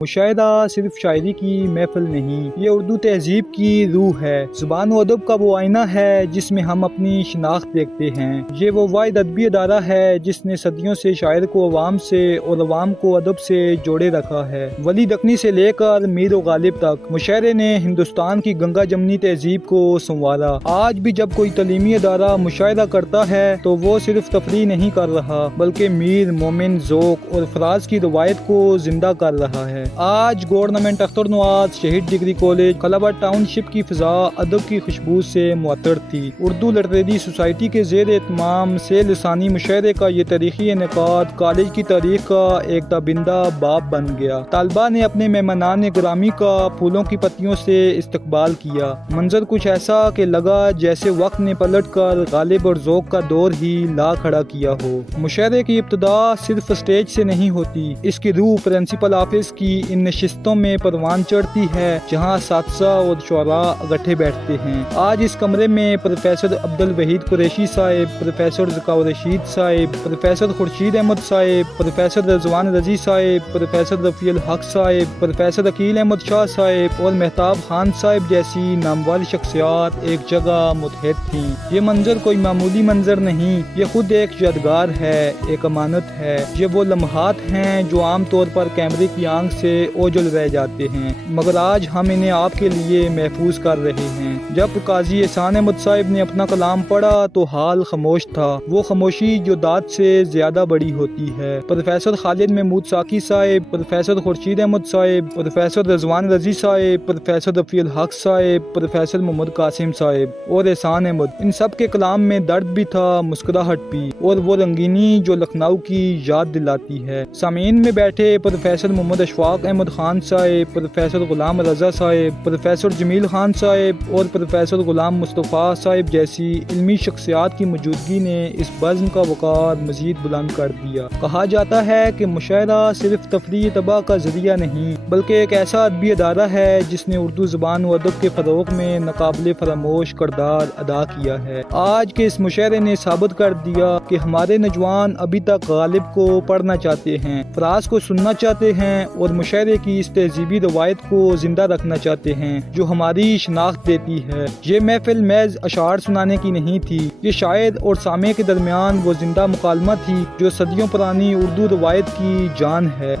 मुशायरा सिर्फ शायरी की महफिल नहीं, ये उर्दू तहजीब की रूह है। ज़ुबान व अदब का वो आईना है जिसमें हम अपनी शिनाख्त देखते हैं। ये वो वाहिद अदबी अदारा है जिसने सदियों से शायर को अवाम से और अवाम को अदब से जोड़े रखा है। वली दकनी से लेकर मीर व गालिब तक मुशायरे ने हिंदुस्तान की गंगा जमनी तहजीब को संवारा। आज भी जब कोई तलीमी अदारा मुशायरा करता है तो वो सिर्फ तफरीह नहीं कर रहा, बल्कि मीर, मोमिन, ज़ौक़ और फराज की रवायत को जिंदा कर रहा है। आज गवर्नमेंट अख्तर नवाज शहीद डिग्री कॉलेज कलाबाद टाउनशिप की फिजा अदब की खुशबू से मुअत्तर थी। उर्दू लिटरेरी सोसाइटी के ज़ेर एहतमाम से लिसानी मुशायरे का ये तारीखी इनेकाद कॉलेज की तारीख का एक ताबिंदा बाब बन गया। तालबा ने अपने मेहमानान ग्रामी का फूलों की पत्तियों से इस्तकबाल किया। मंजर कुछ ऐसा कि लगा जैसे वक्त ने पलट कर गालिब और ज़ौक़ का दौर ही ला खड़ा किया हो। मुशायरे की इब्तिदा सिर्फ स्टेज से नहीं होती, इसकी रूह प्रिंसिपल ऑफिस की इन नशिस्तों में परवान चढ़ती है जहाँ साथसा और शुरा इकट्ठे बैठते हैं। आज इस कमरे में प्रोफेसर अब्दुल वहीद कुरैशी साहिब, प्रोफेसर ज़काउर रशीद साहिब, प्रोफेसर खुर्शीद अहमद साहिब, प्रोफेसर रज़वान रजी साहिब, प्रोफेसर रफ़ीउल हक साहिब, प्रोफेसर अकील अहमद शाह साहिब और मेहताब खान साहिब जैसी नामवर शख्सियात एक जगह मुतहद थी। ये मंजर कोई मामूली मंजर नहीं, ये खुद एक यादगार है, एक अमानत है। ये वो लम्हात हैं जो आम तौर पर कैमरे की आंख से ओझल रह जाते हैं, मगर आज हम इन्हें आपके लिए महफूज कर रहे हैं। जब काजी एहसान अहमद साहिब ने अपना कलाम पढ़ा तो हाल खामोश था, वो खामोशी जो दाद से ज्यादा बड़ी होती है। प्रोफेसर खालिद महमूद साकी साहिब, प्रोफेसर खुर्शीद अहमद साहिब, प्रोफेसर रज़वान रजी साहिब, प्रोफेसर रफ़ीउल हक साहिब, प्रोफेसर मोहम्मद कासिम साहिब और एहसान अहमद, इन सब के कलाम में दर्द भी था, मुस्कुराहट भी, और वो रंगीनी जो लखनऊ की याद दिलाती है। सामीन में बैठे प्रोफेसर मोहम्मद अशफाक अहमद खान साहिब, प्रोफेसर गुलाम रजा साहिब, प्रोफेसर जमील खान साहिब और प्रोफेसर गुलाम मुस्तफ़ा साहिब जैसी इल्मी शख्सियात की मौजूदगी ने इस बज़्म का वक़ार मज़ीद बुलंद कर दिया। कहा जाता है कि मुशायरा सिर्फ तफरीह तबाह का जरिया नहीं, बल्कि एक ऐसा अदबी अदारा है जिसने उर्दू ज़ुबान व अदब के फ़रोग़ में नाकाबिले फरामोश किरदार अदा किया है। आज के इस मुशायरे ने साबित कर दिया कि हमारे नौजवान अभी तक गालिब को पढ़ना चाहते हैं, फराज को सुनना चाहते हैं और मुशायरे की इस तहजीबी रवायत को जिंदा रखना चाहते हैं जो हमारी शनाख्त देती है। ये महफिल महज अशार सुनाने की नहीं थी, ये शायर और सामे के दरमियान वो जिंदा मुकालमा थी जो सदियों पुरानी उर्दू रवायत की जान है।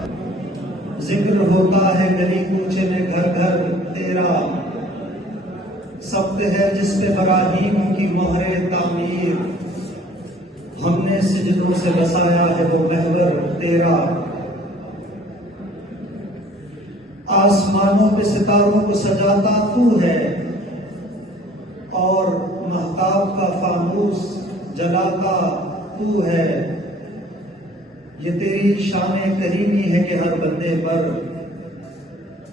जिक्र होता है गली कूचे में घर घर तेरा, सब्त है जिसपे बराहीम की मोहरे तामीर, हमने सिजदों से बसाया है वो महवर तेरा। आसमानों पे सितारों को सजाता तू है और महताब का फानूस जलाता तू है। ये तेरी शान करीमी है कि हर बंदे पर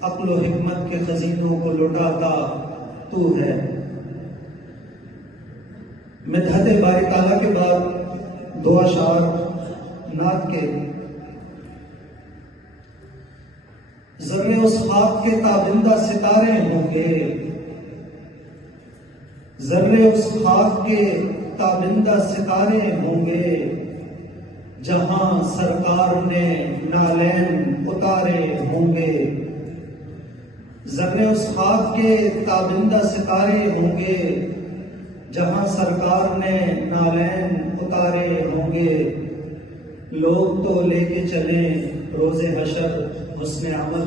अक्ल व हिकमत के खजीनों को लुटाता तू है। मिदहत बारी ताला के बाद दो अशार नात के। ज़र्रे उस खाक के ताबिंदा सितारे होंगे, ज़र्रे उस खाक के ताबिंदा सितारे होंगे, जहां सरकार ने नालैन उतारे होंगे। ज़र्रे उस खाक के ताबिंदा सितारे होंगे, जहां सरकार ने नालैन उतारे होंगे। लोग तो लेके चले रोज़े हशर हुस्ने अमल,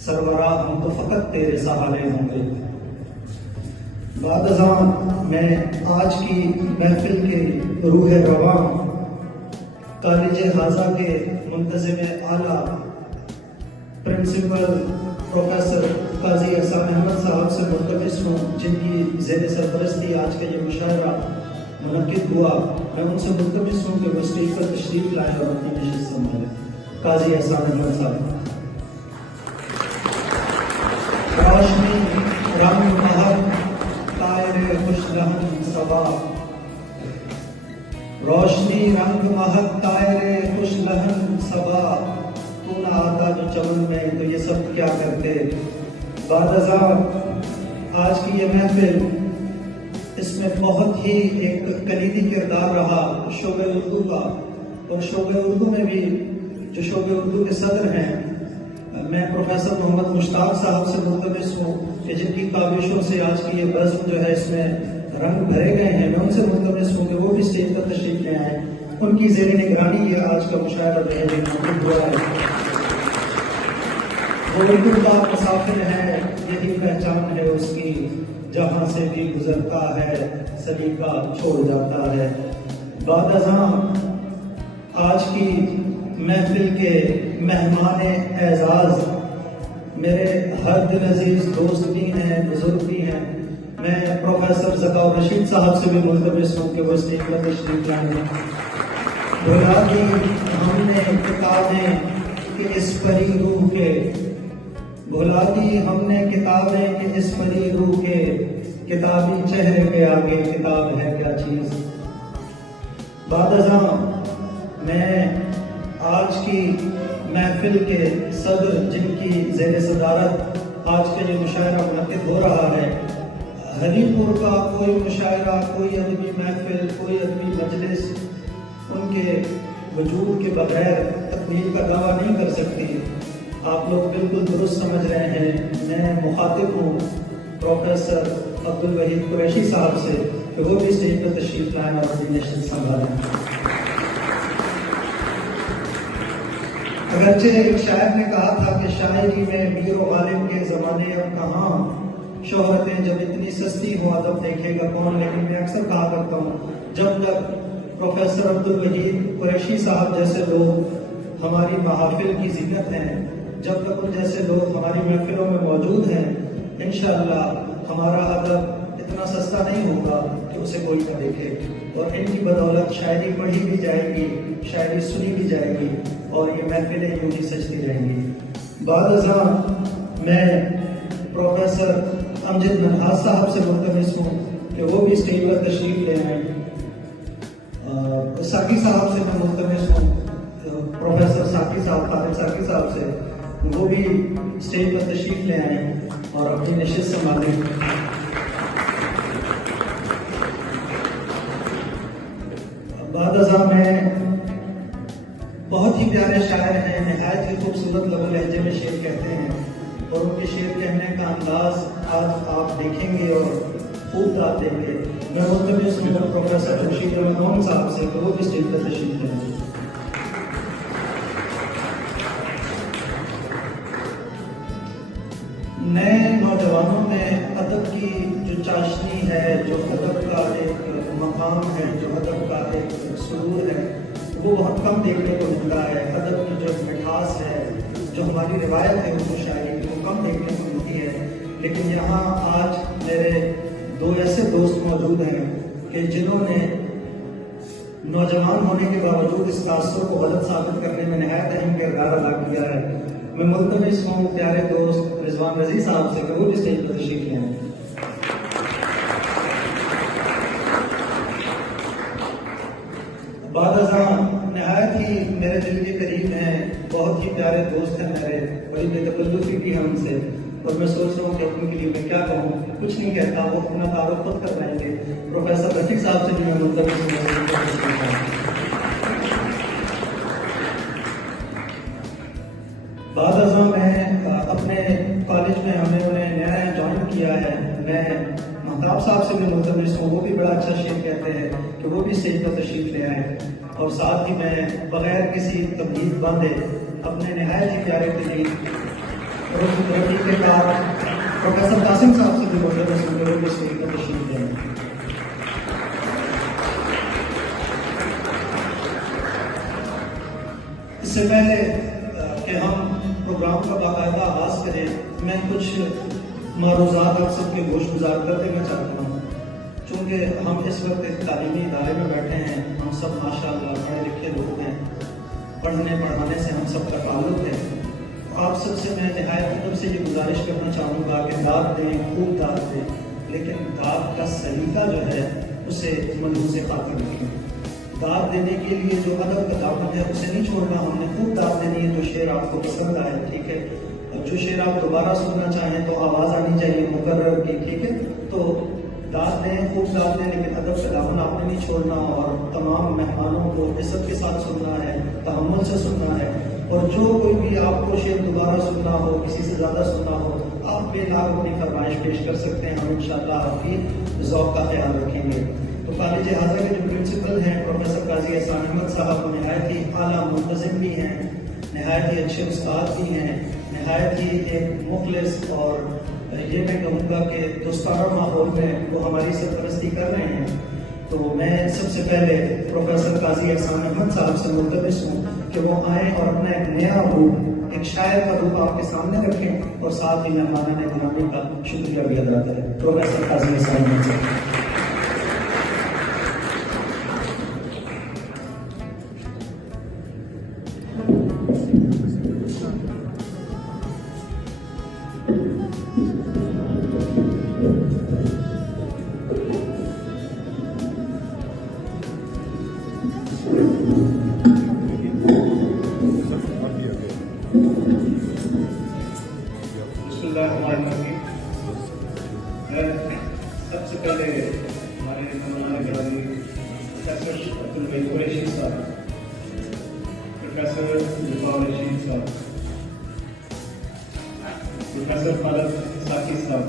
सरवरा हम तो फकत तेरे सहारे होंगे। बादज़ां मैं आज की महफिल के रूह रवा कॉलेज हाजा के मुंतज़िम आला प्रिंसिपल प्रोफेसर काजी एहसान अहमद साहब से मुल्तमिस हूँ, जिनकी ज़ेर सरपरस्ती आज का ये मुशायरा मुनक्किद हुआ। मैं उनसे मुल्तमिस हूँ कि वो स्टेज पर तशरीफ लाएं और अपनी नशिस्त संभालें। काजी एहसान अहमद साहब। रोशनी रंग महक तायरे खुश रहन सबा, रोशनी रंग महक तायरे खुश लहन सबा, तू ना आता जो चमन में तो ये सब क्या करते। बादज़ा आज की ये महफिल, इसमें बहुत ही एक कलीदी किरदार रहा शोबे उर्दू का, और शोबे उर्दू में भी जो शोबे उर्दू के सदर हैं मैं प्रोफेसर मोहम्मद मुश्ताक साहब से मुल्तमिस हूँ कि जिनकी काविशों से आज की ये बज़्म जो है इसमें रंग भरे गए हैं, मैं उनसे मुल्तमिस हूँ कि वो भी स्टेज पर तशरीफ ले आए। उनकी ज़ेर निगरानी ये आज का मुशायरा हुआ है। वो उर्दू का मुसाफिर है, यही पहचान है उसकी, जहाँ से भी गुजरता है सलीका छोड़ जाता है। बाद अज़ां आज की महफिल के मेहमान एजाज मेरे हर दिल अजीज दोस्त भी हैं, बुजुर्ग भी हैं। मैं प्रोफेसर ज़काउर रशीद साहब से भी मुल्तमिस हूँ कि वो स्टेज पर तशरीफ लाएं। भुला दी हमने किताबें कि इस परी रूह के, भुला दी हमने किताबें कि इस परी रूह के, किताबी चेहरे के आगे किताब है क्या चीज। बाद अज़ां मैं आज की महफिल के सदर जिनकी ज़ेर सदारत आज का ये मुशायरा मुनक़िद हो रहा है, हरीपुर का कोई मुशायरा, कोई अदबी महफिल, कोई अदबी मजलिस उनके वजूद के बगैर तकमील का दावा नहीं कर सकती। आप लोग बिल्कुल दुरुस्त समझ रहे हैं। मैं मुखातिब हूँ प्रोफेसर अब्दुल वहीद कुरैशी साहब से कि वो भी स्टेज पर तशरीफ लाएं और अपनी नशिस्त संभालें। अगरचे एक शायर ने कहा था कि शायरी में मीर गालिब के ज़माने अब कहाँ, शोहरतें जब इतनी सस्ती हो अदब देखेगा कौन। लेकिन मैं अक्सर कहा करता हूँ, जब तक प्रोफेसर अब्दुल वहीद कुरैशी साहब जैसे लोग हमारी महफिल की ज़ीनत हैं, जब तक उन जैसे लोग हमारी महफिलों में मौजूद हैं, इंशाअल्लाह हमारा अदब इतना सस्ता नहीं होगा कि उसे कोई न देखे। और इनकी बदौलत शायरी पढ़ी भी जाएगी, शायरी सुनी भी जाएगी और ये महफिलें यूं ही सजती रहेंगी। बाद अज़ां मैं प्रोफेसर अमजद ननहास साहब से मुल्तमिस हूँ कि वो भी स्टेज पर तशरीफ ले आए। साकी साहब से मैं मुल्तमिस हूँ, प्रोफेसर साकी साहब, खालिद साकी साहब से, वो भी स्टेज पर तशरीफ ले आए और अपनी नशिस्त संभालें। बाद अज़ां मैं बहुत ही प्यारे शायर हैं, नहायत ही खूबसूरत लबो लहजे में शेर कहते हैं और उनके शेर कहने का अंदाज आज आप देखेंगे और खूब दाद देंगे। मैं मुल्तमिस हूँ प्रोफेसर खुर्शीद अहमद साहब से, वो भी स्टेज पर तशरीफ लें। नए नौजवानों में अदब की जो चाशनी है, जो अदब का एक मकाम है, जो अदब का एक सुरूर है, वो बहुत कम देखने को मिलता है। अदब की जो मिठास है, जो हमारी रिवायत है उर्दू शायरी की, वो कम देखने को मिलती है। लेकिन यहाँ आज मेरे दो ऐसे दोस्त मौजूद हैं कि जिन्होंने नौजवान होने के बावजूद इस तासुर को गलत साबित करने में नहायत अहम किरदार अदा किया है। मैं मुल्तमिस हूँ प्यारे दोस्त रिजवान रजी साहब से कि वो भी स्टेज पर तशरीफ लें। बाद अज़ां नहायत ही मेरे दिल के करीब हैं, बहुत ही प्यारे दोस्त हैं मेरे, बड़ी बेतकल्लुफ़ी की है उनसे और मैं सोच रहा हूँ कि उनके लिए मैं क्या कहूँ, कुछ नहीं कहता, वो अपना तारुफ खुद कर पाएंगे। प्रोफेसर रफीक साहब से भी मैं मुल्तमिस हूँ। बाद अज़ां मैं अपने कॉलेज में हमने उन्हें नया ज्वाइन किया है। मैं महताब साहब से भी मुल्तमिस हूँ, वो भी बड़ा अच्छा शेर कहते हैं कि वो भी स्टेज पर तशरीफ ले आए। और साथ ही मैं बगैर किसी तबलीग बांधे अपने नहायत ही प्यारे तरीक के साथ प्रोफेसर कासिम साहब से भी मुल्तमिस हूँ कि वो भी स्टेज पर तशरीफ ले आए। इससे पहले कि हम प्रोग्राम का बाकायदा आगाज करें, मैं कुछ मारूज़ात आप सबके गोश गुजार कर देना चाहता हूँ। चूँकि हम इस वक्त एक तालीमी इदारे में बैठे हैं, हम सब माशाअल्लाह पढ़े लिखे लोग हैं, पढ़ने पढ़ाने से हम सब का ताल्लुक है। आप सबसे मैं नहायत अदब से ये गुजारिश करना चाहूँगा कि दाद दें, खूब दाद दें, लेकिन दाद का सलीका जो है उसे मलहूज़ खातिर रखें। दाद देने के लिए जो अदब का दामन है उसे नहीं छोड़ना, हमने खूब दाद देनी है। जो शेर आपको पसंद आए, ठीक है, और जो शेर आप दोबारा सुनना चाहें तो आवाज़ आनी चाहिए मुकर्रर की, ठीक है। तो दाद दें, खूब दाद दें, लेकिन अदब का दामन आपने नहीं छोड़ना और तमाम मेहमानों को इज्जत के साथ सुनना है, तहम्मुल से सुनना है। और जो कोई भी आपको शेर दोबारा सुनना हो, किसी से ज़्यादा सुनना हो, आप बेलाग अपनी फरमाइश पेश कर सकते हैं। हम इंशाअल्लाह आपकी ज़ौक़ का ख्याल रखेंगे। तो कॉलेज हाज़ा के जो प्रिंसिपल हैं प्रोफेसर काजी एहसान अहमद साहब, वो नहायत ही आला मुंतज़िम भी हैं, नहायत ही अच्छे उस्ताद भी हैं, नहायत ही एक मुखलिस और ये मैं कहूँगा कि दोस्ताना माहौल में वो हमारी सरपरस्ती कर रहे हैं। तो मैं सबसे पहले प्रोफेसर काजी एहसान अहमद साहब से मुल्तमिस हूँ कि वो आएँ और अपना एक नया रूप, एक शायर का रूप आपके सामने रखें और साथ ही मेहमानान गिरामी का शुक्रिया भी अदा करें। प्रोफेसर काजी एहसान अहमद साहब। सबसे पहले हमारे प्रोफेसर अब्दुल भाई कुरैशी साहब, प्रोफेसर जुबान रशीद साहब, प्रोफेसर फारद साकी साहब,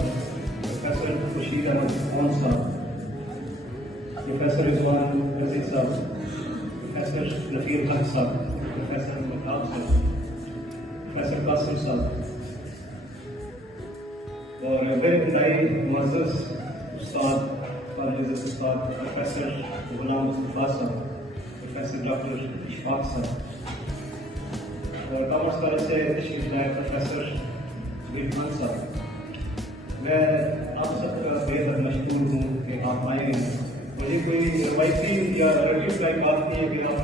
प्रोफेसर खुर्शीद अहमद खान साहब, प्रोफेसर रिजवान रशीद साहब, प्रोफेसर नफीर हक साहब, प्रोफेसर मताब साहब, प्रोफेसर कासिम साहब और मेरे पिताई मुअज़्ज़ज़ उस्ताद उस्ताद प्रोफेसर गुलाम मुस्तफ़ा साहब, प्रोफेसर डॉक्टर इशफाक साहब और कॉमर्स कॉलेज से तशरीफ़ लाए प्रोफेसर जबीर खान साहब। मैं आप सबका बेहद मशहूर हूँ कि आप आए हैं। मुझे कोई रवायती या रिलेटिव टाइप बात नहीं है कि आप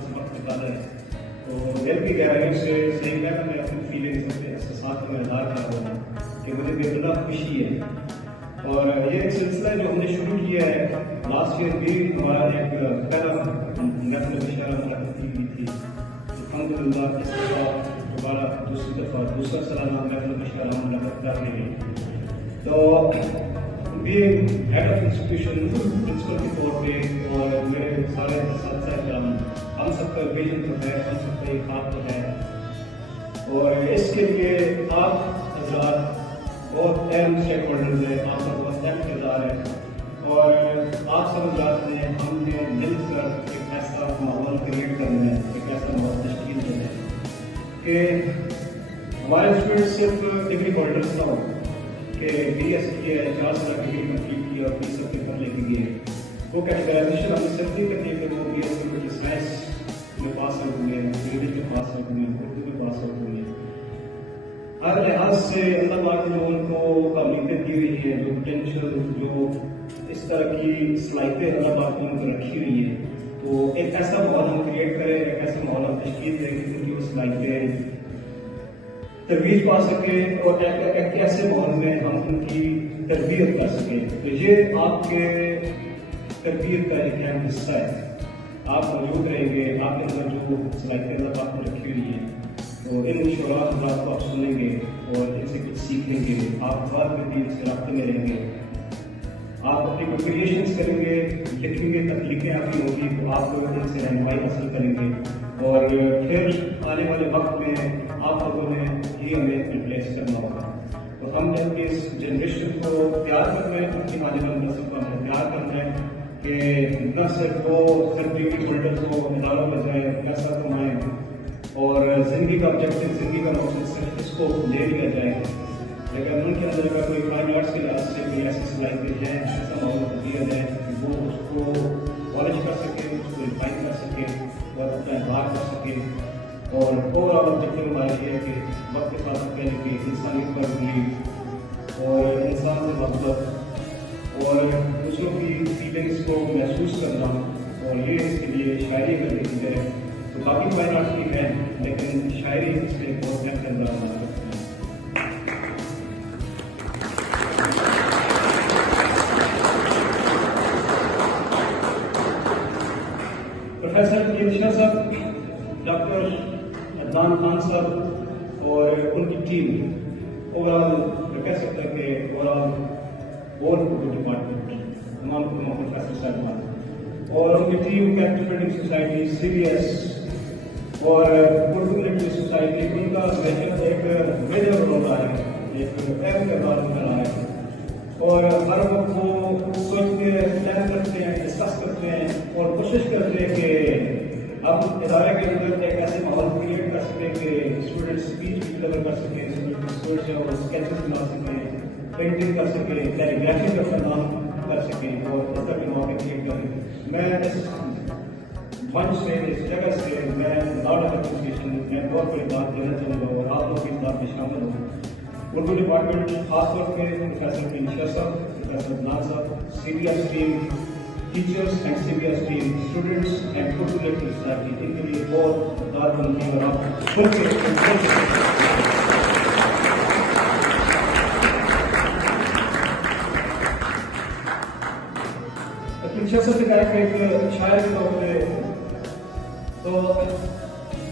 इस वक्त निकाला है, तो दिल की गहराइयों से सही कहना मैं अपनी फीलिंग्स अपने एहसास में अदा कर रहा हूँ कि मुझे बेहद खुशी है। और ये एक सिलसिला जो हमने शुरू किया है, लास्ट ईयर भी हमारा एक पहला नेशनल इशारा मुलाकात की गई थी। अल्हम्दुलिल्लाह इस दफ़ा दोबारा दूसरा सालाना नेशनल इशारा मुलाकात कर ली गई। तो being head of institution principal के तौर पे और मेरे सारे साथी हम सबका विजन तो है, हम सबका एक हाथ तो है और इसके लिए आप हज़रात बहुत अहम स्टेक होल्डर्स हैं, आप सब बहुत अहम किरदार है और आप सब हज़रात ने हमने मिलकर एक ऐसा माहौल क्रिएट करना है, एक ऐसा माहौल तश्कील देना है कि हमारे स्टूडेंट्स सिर्फ डिग्री होल्डर्स ना हो कि BS किया है, 4 साल की डिग्री कंप्लीट की और 20 पेपर लेके गए। वो कैटेगराइजेशन हमें सिर्फ नहीं करनी है कि वो BS कंप्यूटर साइंस में पास आउट हुए हैं, इंग्लिश में पास आउट हुए हैं, उर्दू में पास आउट हुए हैं। हर लिहाज से अल्लाह पाक ने उनको काबिलियत दी हुई है, जो पोटेंशियल, जो इस तरह की सलाहियतें अल्लाह पाक ने उनको रखी हुई है। तो एक ऐसा माहौल हम क्रिएट करें, एक ऐसा माहौल हम तश्कील दें कि उनकी वो सलाहियतें तरबीज पा सकें और एक ऐसे माहौल में हम उनकी तरबियत कर सकें। तो ये आपके तरबियत का एक अहम हिस्सा है। आप मौजूद रहेंगे, आपके अंदर जो सलाहियतें अल्लाह पाक ने रखी हुई है तो इन शुरा हज़रात को आप सुनेंगे और इनसे कुछ सीखेंगे। आप बाद में भी इससे रास्ते में रहेंगे, आप अपनी कोई क्रिएशंस करेंगे, लिखेंगे, तकलीफें आपकी होगी तो आप इनसे रहनुमाई हासिल करेंगे और फिर आने वाले वक्त में आप लोगों ने ही हमें रिप्लेस करना होगा। तो हमने अपनी इस जनरेशन को तैयार करना है, अपनी आने वाली नस्ल को हमें तैयार करना है कि न सिर्फ वो सिर्फ डिग्री होल्डर्स को इदारों में जाए, पैसा कमाएँ और ज़िंदगी का ऑब्जेक्टिव, ज़िंदगी का मकसद सिर्फ इसको ले लिया जाए, लेकिन उनके अंदर अगर कोई फाइन आर्ट्स के लिहाज से कोई ऐसी सलाहियतें हैं, ऐसा माहौल दिया जाए कि वो उसको पॉलिश कर सके, उसको रिफाइन कर सके और अपना इजहार कर सके। और ओवरऑल ऑब्जेक्टिव हमारा ये है कि वक्त के साथ कहने की इंसानियत पर भी और इंसान से मोहब्बत और दूसरों की फीलिंग्स को महसूस करना, और ये इसके लिए शायरी करने की है। तो बाकी फाइन आर्ट्स भी है लेकिन शायरी इसमें बहुत अहम किरदार अदा करती है। प्रोफेसर कीर्तिशा साहब, डॉक्टर अदनान खान साहब और उनकी टीम ओवरऑल कह सकते हैं कि ओवरऑल बोर्ड डिपार्टमेंट तमाम प्रोफेसर साहब और उनकी team capital building society CBS और उर्दू लिटरेरी सोसाइटी उनका एक मेजर रोल रहा है, एक अहम किरदार निभा रहा है। और हर वक्त वो सोचते हैं, प्लान करते हैं, डिस्कस करते हैं और कोशिश करते हैं कि हम इदारे के अंदर एक ऐसे माहौल क्रिएट कर सकें कि स्टूडेंट स्पीच भी डिलीवर कर सकें, स्टूडेंट जो स्केचेस बना सकें, पेंटिंग कर सकें, कैलीग्राफी का अपना नाम कर सकें और इस तरह के मौके क्रिएट करें। मैं इस मंच से, इस जगह से मैं लॉर्ड एसोसिएशन में बहुत बड़ी बात कहना चाहूँगा और आप लोग इस बात में शामिल हों। उर्दू डिपार्टमेंट खासतौर पर प्रोफेसर इंशा साहब, प्रोफेसर अदनान साहब, CBS team, teachers and CBS team, students and Urdu literary society, इनके लिए बहुत दाद बनती और आप खुल के इंशा साहब से कहा कि एक शायर के तौर पर तो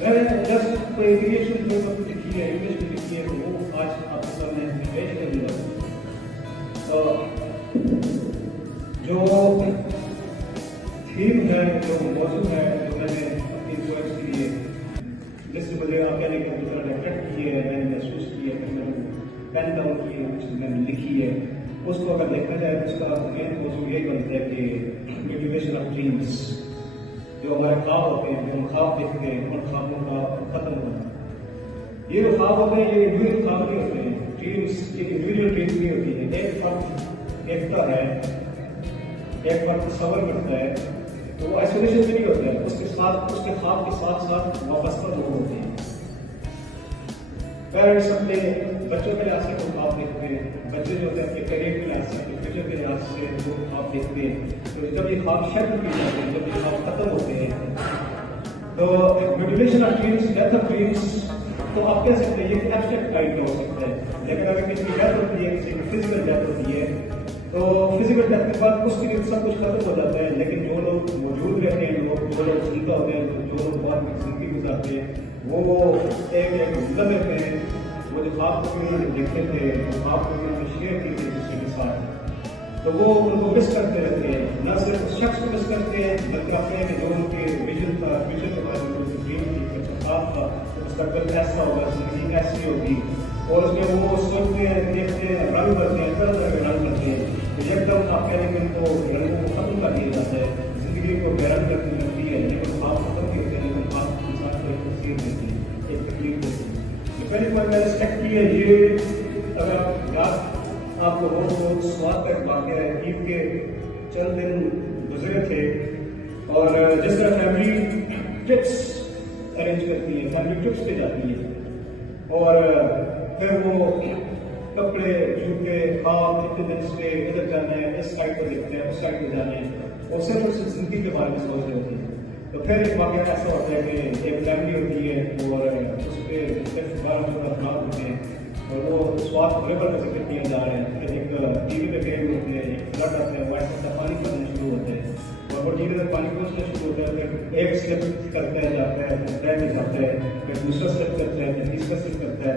मैंने जस्ट कोई क्रिएशन जो लिखी है, इंग्लिश में लिखी है, तो वो आज आपके सामने पेश कर दिया। तो जो थीम है, जो मौजूद है, जो मैंने अपनी चॉइस के लिए जिससे मुझे आप कहने की तरह अट्रैक्ट की है, मैंने महसूस की है, फिर मैंने पेन डाउन की है, कुछ मैंने लिखी है, उसको अगर देखा जाए तो उसका मेन मौजूद यही बनता है कि मोटिवेशन ऑफ ड्रीम्स। जो हमारे ख्वाब होते हैं, जो हम ख्वाब देखते हैं, उन ख्वाबों का खत्म होना। ये जो ख्वाब होते हैं, ये इंडिविजुअल ख्वाब नहीं होते हैं, ड्रीम्स ये इंडिविजुअल ड्रीम्स नहीं होती है। एक फर्द देखता है, एक फर्द सबर करता है, तो वो आइसोलेशन से नहीं होता है, उसके साथ, उसके ख्वाब के साथ साथ वाबस्ता लोग होते हैं। पेरेंट्स अपने बच्चों के लिहाज से वो ख्वाब देखते हैं, बच्चे जो होते हैं अपने करियर के लिहाज से, अपने फ्यूचर के लिहाज से वो ख्वाब देखते हैं। तो जब ये ख्वाब शक्ल की जाते हैं, जब ये ख्वाब खत्म होते हैं, तो mutilation of dreams, death of dreams, तो आप कह सकते हैं ये एब्स्ट्रैक्ट टाइप का हो सकता है। लेकिन अगर किसी की डेथ होती है, किसी की फिजिकल डेथ होती है, तो फिजिकल डेथ के बाद उसके लिए सब कुछ खत्म हो जाता है। लेकिन जो लोग मौजूद रहते हैं, जो लोग जिंदा होते हैं, जो लोग बहुत जिंदगी गुजारते हैं, वो एक जिंदा रहते हैं। वो जो ख्वाब को उन्होंने देखे थे, वो ख्वाब को उन्होंने शेयर किए थे दूसरे के साथ, तो वो उनको मिस करते रहते हैं। न सिर्फ उस शख्स को मिस करते हैं, बल्कि अपने जो उनके विजन था, फ्यूचर के बारे में जो ड्रीम थी, ख्वाब था, उसका कल ऐसा होगा, जिंदगी ऐसी होगी, और उसमें वो सोचते हैं, देखते हैं, रंग करते हैं, तरह तरह के रंग करते हैं। तो एकदम आप कह रहे हैं उनको रंगों को खत्म कर दिया जाता है, जिंदगी को बेरंग करनी लगती है, लेकिन ख्वाब खत्म नहीं होते हैं, लेकिन ख्वाब इंसान को एक तस्वीर देती है, एक तकलीफ देती है। पहली बार मैंने सेलेक्ट की है ये, अगर याद आपको हो तो स्वाद का एक वाक़या है। ईद के चंद दिन गुजरे थे और जिस तरह फैमिली ट्रिप्स अरेंज करती है, फैमिली ट्रिप्स पे जाती है और फिर वो कपड़े, जूते, खाब, इतने दिन से इधर जाना है, इस साइड को देखते हैं, उस साइड को जाना है, और सिर्फ उस जिंदगी के बारे में सोच रहे होते हैं। तो फिर एक वाक़या ऐसा होता है कि एक फैमिली होती है और उस पर सिर्फ 12-14 अफराद होते हैं और वो स्वाद लेवल का जिक्र किया जा रहा है। फिर एक टीवी पे फेल होते हैं, एक फ्लड आता है, वाइट से पानी पड़ना शुरू होता है और वो धीरे धीरे पानी पहुँचना शुरू होता है। फिर एक स्टेप करता है, जाता है, फिर जाता है, फिर दूसरा स्टेप करता है, फिर तीसरा स्टेप करता है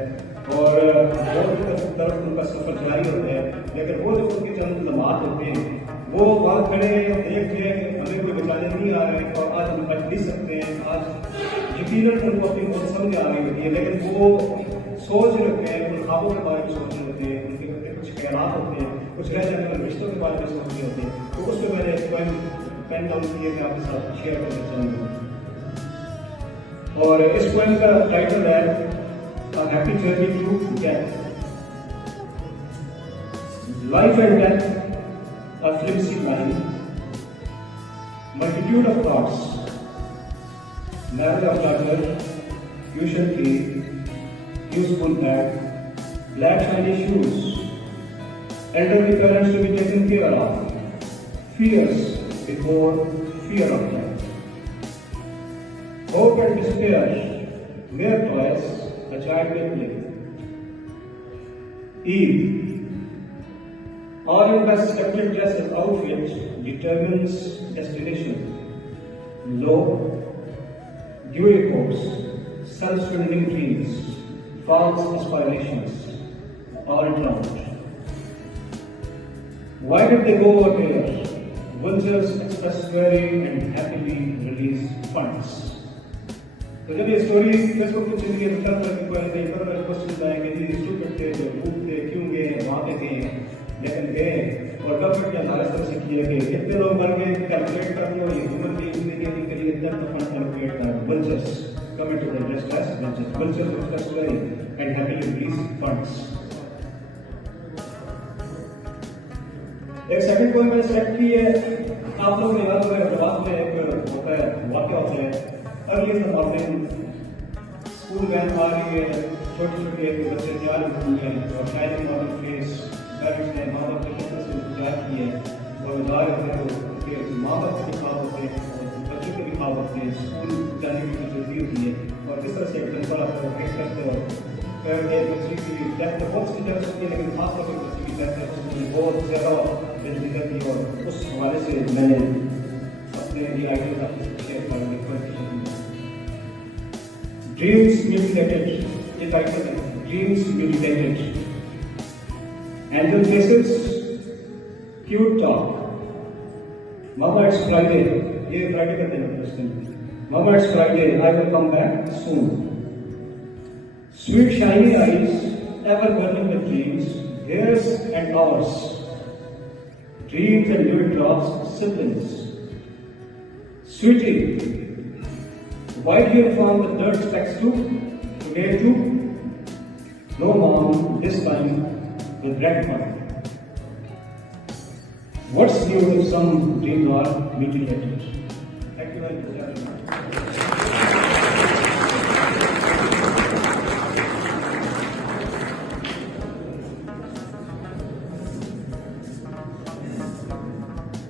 और बहुत तरफ उनका सफर जारी होता है। लेकिन वो जो उनके चंद लम्हात होते हैं, वो वहाँ खड़े देख रहे हैं, हमें कोई बचाने नहीं आ रहे हैं और आज हम बच भी सकते हैं। आज यकीनन उनको अपनी मौत समझ आ रही होती है, लेकिन वो सोच रखते हैं, उन ख्वाबों के बारे में सोच रहे होते हैं, उनके कुछ ख्यालात होते हैं, कुछ रह जाने वाले रिश्तों के बारे में सोच रहे होते हैं। तो उस पर मैंने एक पेन डाउन किए मैं आपके साथ शेयर करना चाहूँगा और इस पोएम का टाइटल है happy journey through death. Life and death a flimsy line, multitude of thoughts, marriage of daughter, tuition fee, useful bag, black shiny shoes, elderly parents to be taken care of, fears before fear of death, hope and despair, mere toys a child may play. Eve, all in the separate dresses outfit determines destination. Low, dewy hopes, self-swindling dreams, false aspirations, all drowned. Why did they go over there? Vultures express query and happily release funds. तो जब ये story Facebook पे चली गई तरह तरह की कहीं पर क्वेश्चन आएंगे जी स्टूपिड थे जो भूख थे क्यों गए वहाँ पे गए लेकिन गए और गवर्नमेंट ने हमारे तरफ से किया कि कितने लोग मर गए कैलकुलेट कर लो ये ह्यूमन बीइंग के लिए इतना फंड कैलकुलेट कर vultures coming to the just as vultures discuss very and happily release funds. एक सेकंड पॉइंट मैंने सेलेक्ट की है, आप लोग ने याद होगा जवाब में एक होता है वाक्य होता है अर्ली मॉर्निंग स्कूल वैन आ रही है छोटे छोटे एक बच्चे तैयार हुए हैं और शायद मॉडर्न फेस पेरेंट्स ने माँ बाप के किस से इंतजार किए और जा रहे थे तो माँ बाप की खावत है बच्चों की भी खावत है स्कूल जाने की जरूरी होती है और किस तरह से प्रिंसिपल आपको ट्रीट करते हो फिर बच्चे की डेथ तो बहुत सी डेथ होती है लेकिन खास तौर पर बच्चे की डेथ बहुत ज़्यादा दिक्कत थी और उस हवाले से मैंने अपने ये आइडिया शेयर करने की कोशिश की। Dreams mutilated, ये टाइटल है Dreams mutilated, Angel faces, cute talk, Mama it's Friday, ये Friday का दिन है question, Mama it's Friday, I will come back soon, sweet shiny eyes, ever burning with dreams, years and hours, dreams and dew drops, siblings, sweetie. White uniform with dirt specks too, today too. No mom, this time with red one. What's new if some dreams are mutilated? Thank you very much.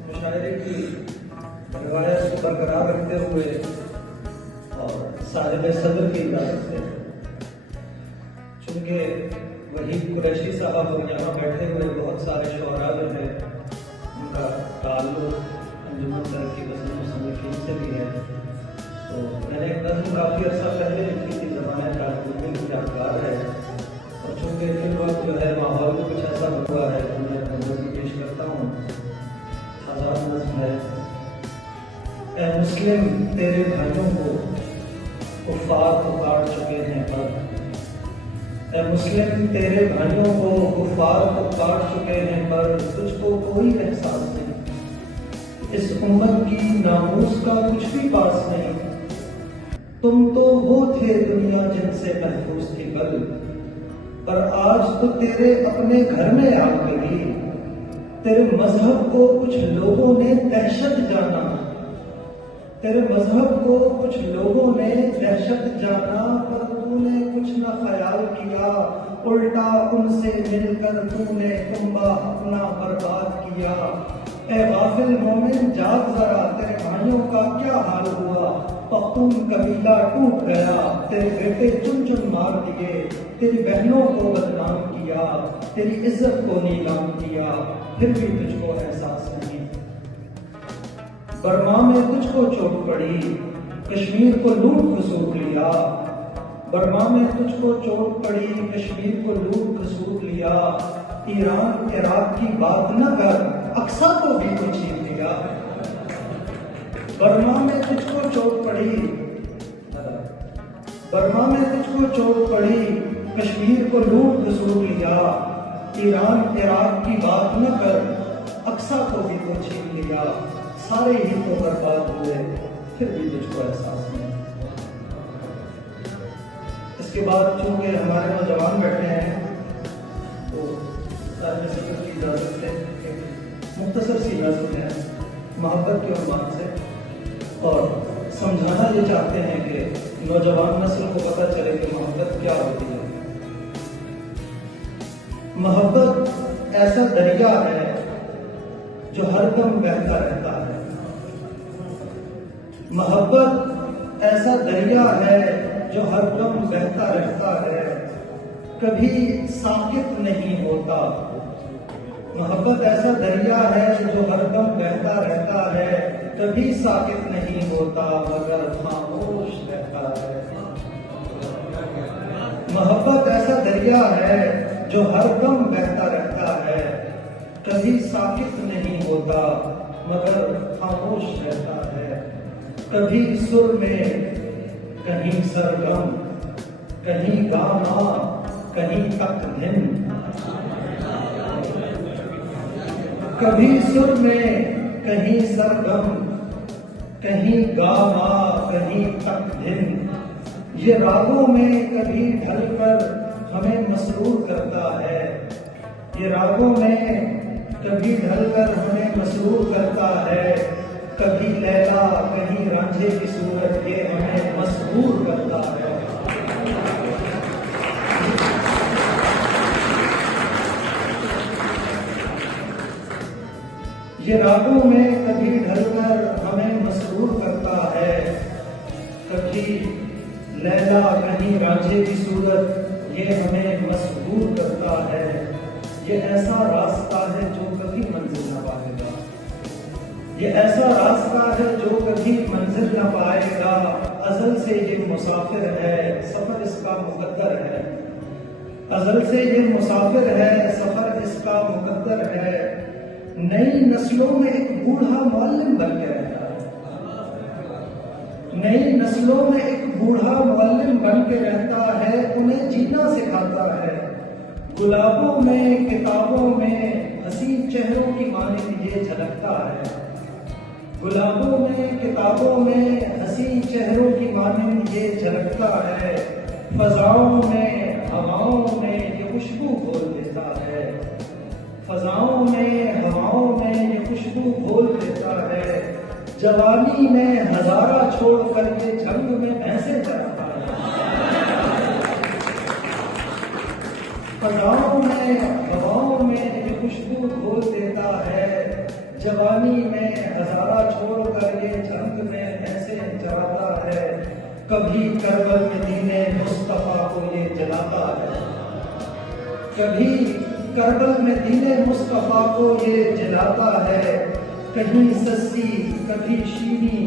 मुशायरे की रवायत को बरकरार रखते हुए साहिब सदर की इजाजत से चूँकि वही कुरैशी साहब और यहाँ बैठे हुए बहुत सारे शोहरा जो है उनका ताल्लुक अंजुमन तरक्की पसंद मुसन्निफीन से भी है तो मैंने एक नज़्म काफ़ी अर्सा पहले लिखी थी ज़माने ताल्लुक की यादगार है और चूँकि फिर वक्त जो है माहौल में कुछ ऐसा हुआ है तो मैं नज़्म पेश करता हूँ। आज़ाद नज़्म है। ऐ मुस्लिम तेरे भाइयों को कुफ़ार पुकार चुके हैं पर, ऐ मुस्लिम तेरे भाइयों को कुफ़ार पुकार चुके हैं पर तुझको कोई एहसास नहीं, इस उम्मत की नामूस का कुछ भी पास नहीं। तुम तो वो थे दुनिया जिनसे महफूज थी कल, पर आज तो तेरे अपने घर में आग लगी। तेरे मजहब को कुछ लोगों ने दहशत जाना, तेरे मजहब को कुछ लोगों ने दहशत जाना, पर तूने कुछ न ख्याल किया, उल्टा उनसे मिलकर तूने तुम्बा अपना बर्बाद किया। ऐ गाफिल मोमिन जाग जरा, तेरे भाइयों का क्या हाल हुआ। पख्तून कबीला टूट गया, तेरे बेटे चुन चुन मार दिए, तेरी बहनों को बदनाम किया, तेरी इज्जत को नीलाम किया, फिर भी तुझको एहसास नहीं। बर्मा में तुझको चोट पड़ी, कश्मीर को लूट खसूट लिया। बर्मा में तुझको चोट पड़ी, कश्मीर को लूट खसूट लिया। ईरान इराक की बात न कर, अक्सा को भी तो छीन लिया। बर्मा में तुझको चोट पड़ी, बर्मा में तुझको चोट पड़ी, कश्मीर को लूट खसूट लिया। ईरान इराक की बात न कर, अक्सा को भी तो छीन लिया। सारे ही तो बर्बाद हुए, फिर भी तुझको एहसास नहीं। इसके बाद चूंकि हमारे नौजवान बैठे हैं तो साहिब सदर की इजाजत से मुख्तसर सी नज़्म है मोहब्बत के उन्वान से, और समझाना ये चाहते हैं कि नौजवान नस्ल को पता चले कि मोहब्बत क्या होती है। मोहब्बत ऐसा दरिया है जो हरदम बहता रहता है। मोहब्बत ऐसा दरिया है जो हरदम बहता रहता है, कभी साकित नहीं होता। मोहब्बत ऐसा दरिया है जो हरदम बहता रहता है, कभी साकित नहीं होता मगर खामोश रहता है। मोहब्बत ऐसा दरिया है जो हरदम बहता रहता है, कभी साकित नहीं होता मगर खामोश रहता है। कभी सुर में कहीं सरगम, कहीं गाना, कहीं तकधीन, कभी सुर में कहीं सरगम, कहीं गाना, कहीं तकधीन। ये रागों में कभी ढलकर हमें मसरूर करता है, ये रागों में कभी ढलकर हमें मसरूर करता है। कभी लैला, कहीं रांझे की सूरत, ये हमें मसरूर करता है। ये रागों में कभी ढलकर हमें मसरूर करता है। कभी लैला, कहीं रांझे की सूरत, ये हमें मसरूर करता है। ये ऐसा रास्ता है जो कभी मंजिल न पाएगा, ये ऐसा रास्ता है जो कभी मंजिल न पाएगा। अज़ल से ये मुसाफिर है, सफर इसका मुकद्दर है। अज़ल से ये मुसाफिर है, सफर इसका मुकद्दर है। नई नस्लों में एक बूढ़ा मुअल्लिम बन के रहता है, नई नस्लों में एक बूढ़ा मुअल्लिम बन के रहता है। उन्हें जीना सिखाता है। गुलाबों में, किताबों में हसीन चेहरों की मानिंद ये झलकता है। गुलाबों में, किताबों में हसीन चेहरों की मानिंद ये झलकता है। फजाओं में, हवाओं में ये खुशबू घोल देता है। फजाओं में, हवाओं में ये खुशबू घोल देता है। जवानी में हजारा छोड़ कर ये जंग में भैंसे चराता है। फजाओं में, हवाओं में ये खुशबू घोल देता है। जवानी में हजारा छोड़ कर ये जंग में भैंसे चराता है। कभी करबल में दीने मुस्तफा को ये जलाता है, कभी करबल में दीने मुस्तफा को ये जलाता है। कहीं सस्सी, कभी शीनी,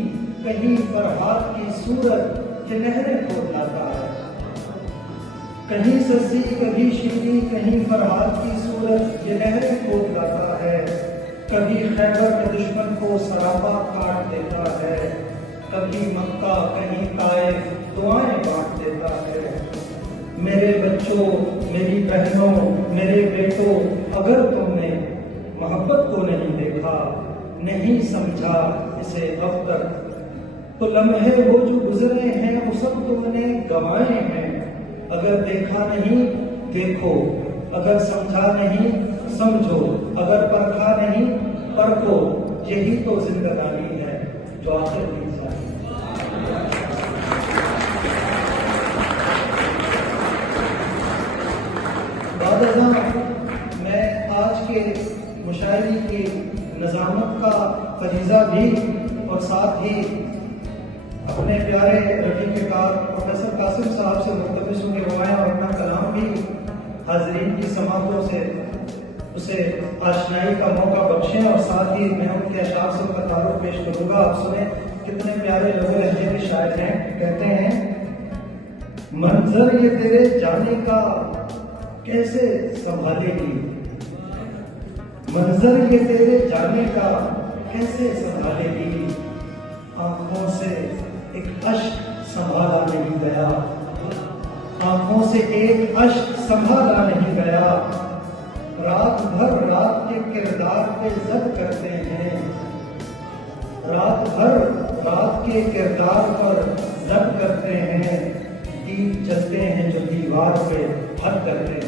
कहीं फरहाद की सूरत ये लहरें खोल लाता है। कहीं सस्सी, कभी शीनी, कहीं फरहाद की सूरत ये लहरें खोल लाता है। कभी खैबर के दुश्मन को सरापा काट देता है। कभी मक्का, कहीं ताइफ दुआएं बांट देता है। मेरे बच्चों, मेरी बहनों, मेरे बेटों, अगर तुमने मोहब्बत को नहीं देखा, नहीं समझा इसे अब तक, तो लम्हे वो जो गुजरे हैं वो सब तुमने गंवाए हैं। अगर देखा नहीं देखो, अगर समझा नहीं समझो, अगर परखा नहीं परखो। यही तो जिंदगानी है जो आखिर नहीं जाती। मैं आज के मुशायरे की नज़ामत का फरीज़ा भी और साथ ही अपने प्यारे रफ़ीक़-ए-कार प्रोफेसर कासिम साहब से मुक़्तबस हूँ कि वो आए और अपना कलाम भी हाज़रीन की समातों से उसे आशनाई का मौका बख्शें। और साथ ही मैं उनके अशार से उनका तारुफ पेश करूँगा। आप सुने कितने प्यारे लोग लहजे के शायर हैं। कहते हैं, मंजर ये तेरे जाने का कैसे संभालेगी, मंजर ये तेरे जाने का कैसे संभालेगी। आंखों से एक अश्क संभाला नहीं गया, आंखों से एक अश्क संभाला नहीं गया। रात भर रात के किरदार पे जद करते हैं, रात भर रात के किरदार पर जद करते हैं। दीप जलते हैं जो दीवार पे हद करते हैं।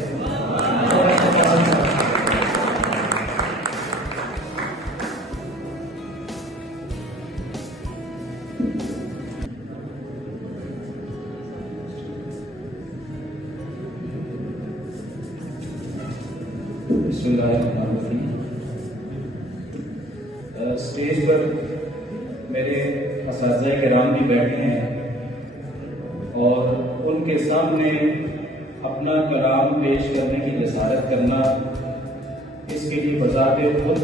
स्टेज पर मेरे असातिज़ा किराम भी बैठे हैं और उनके सामने अपना कलाम पेश करने की जसारत करना, इसके लिए बज़ाते खुद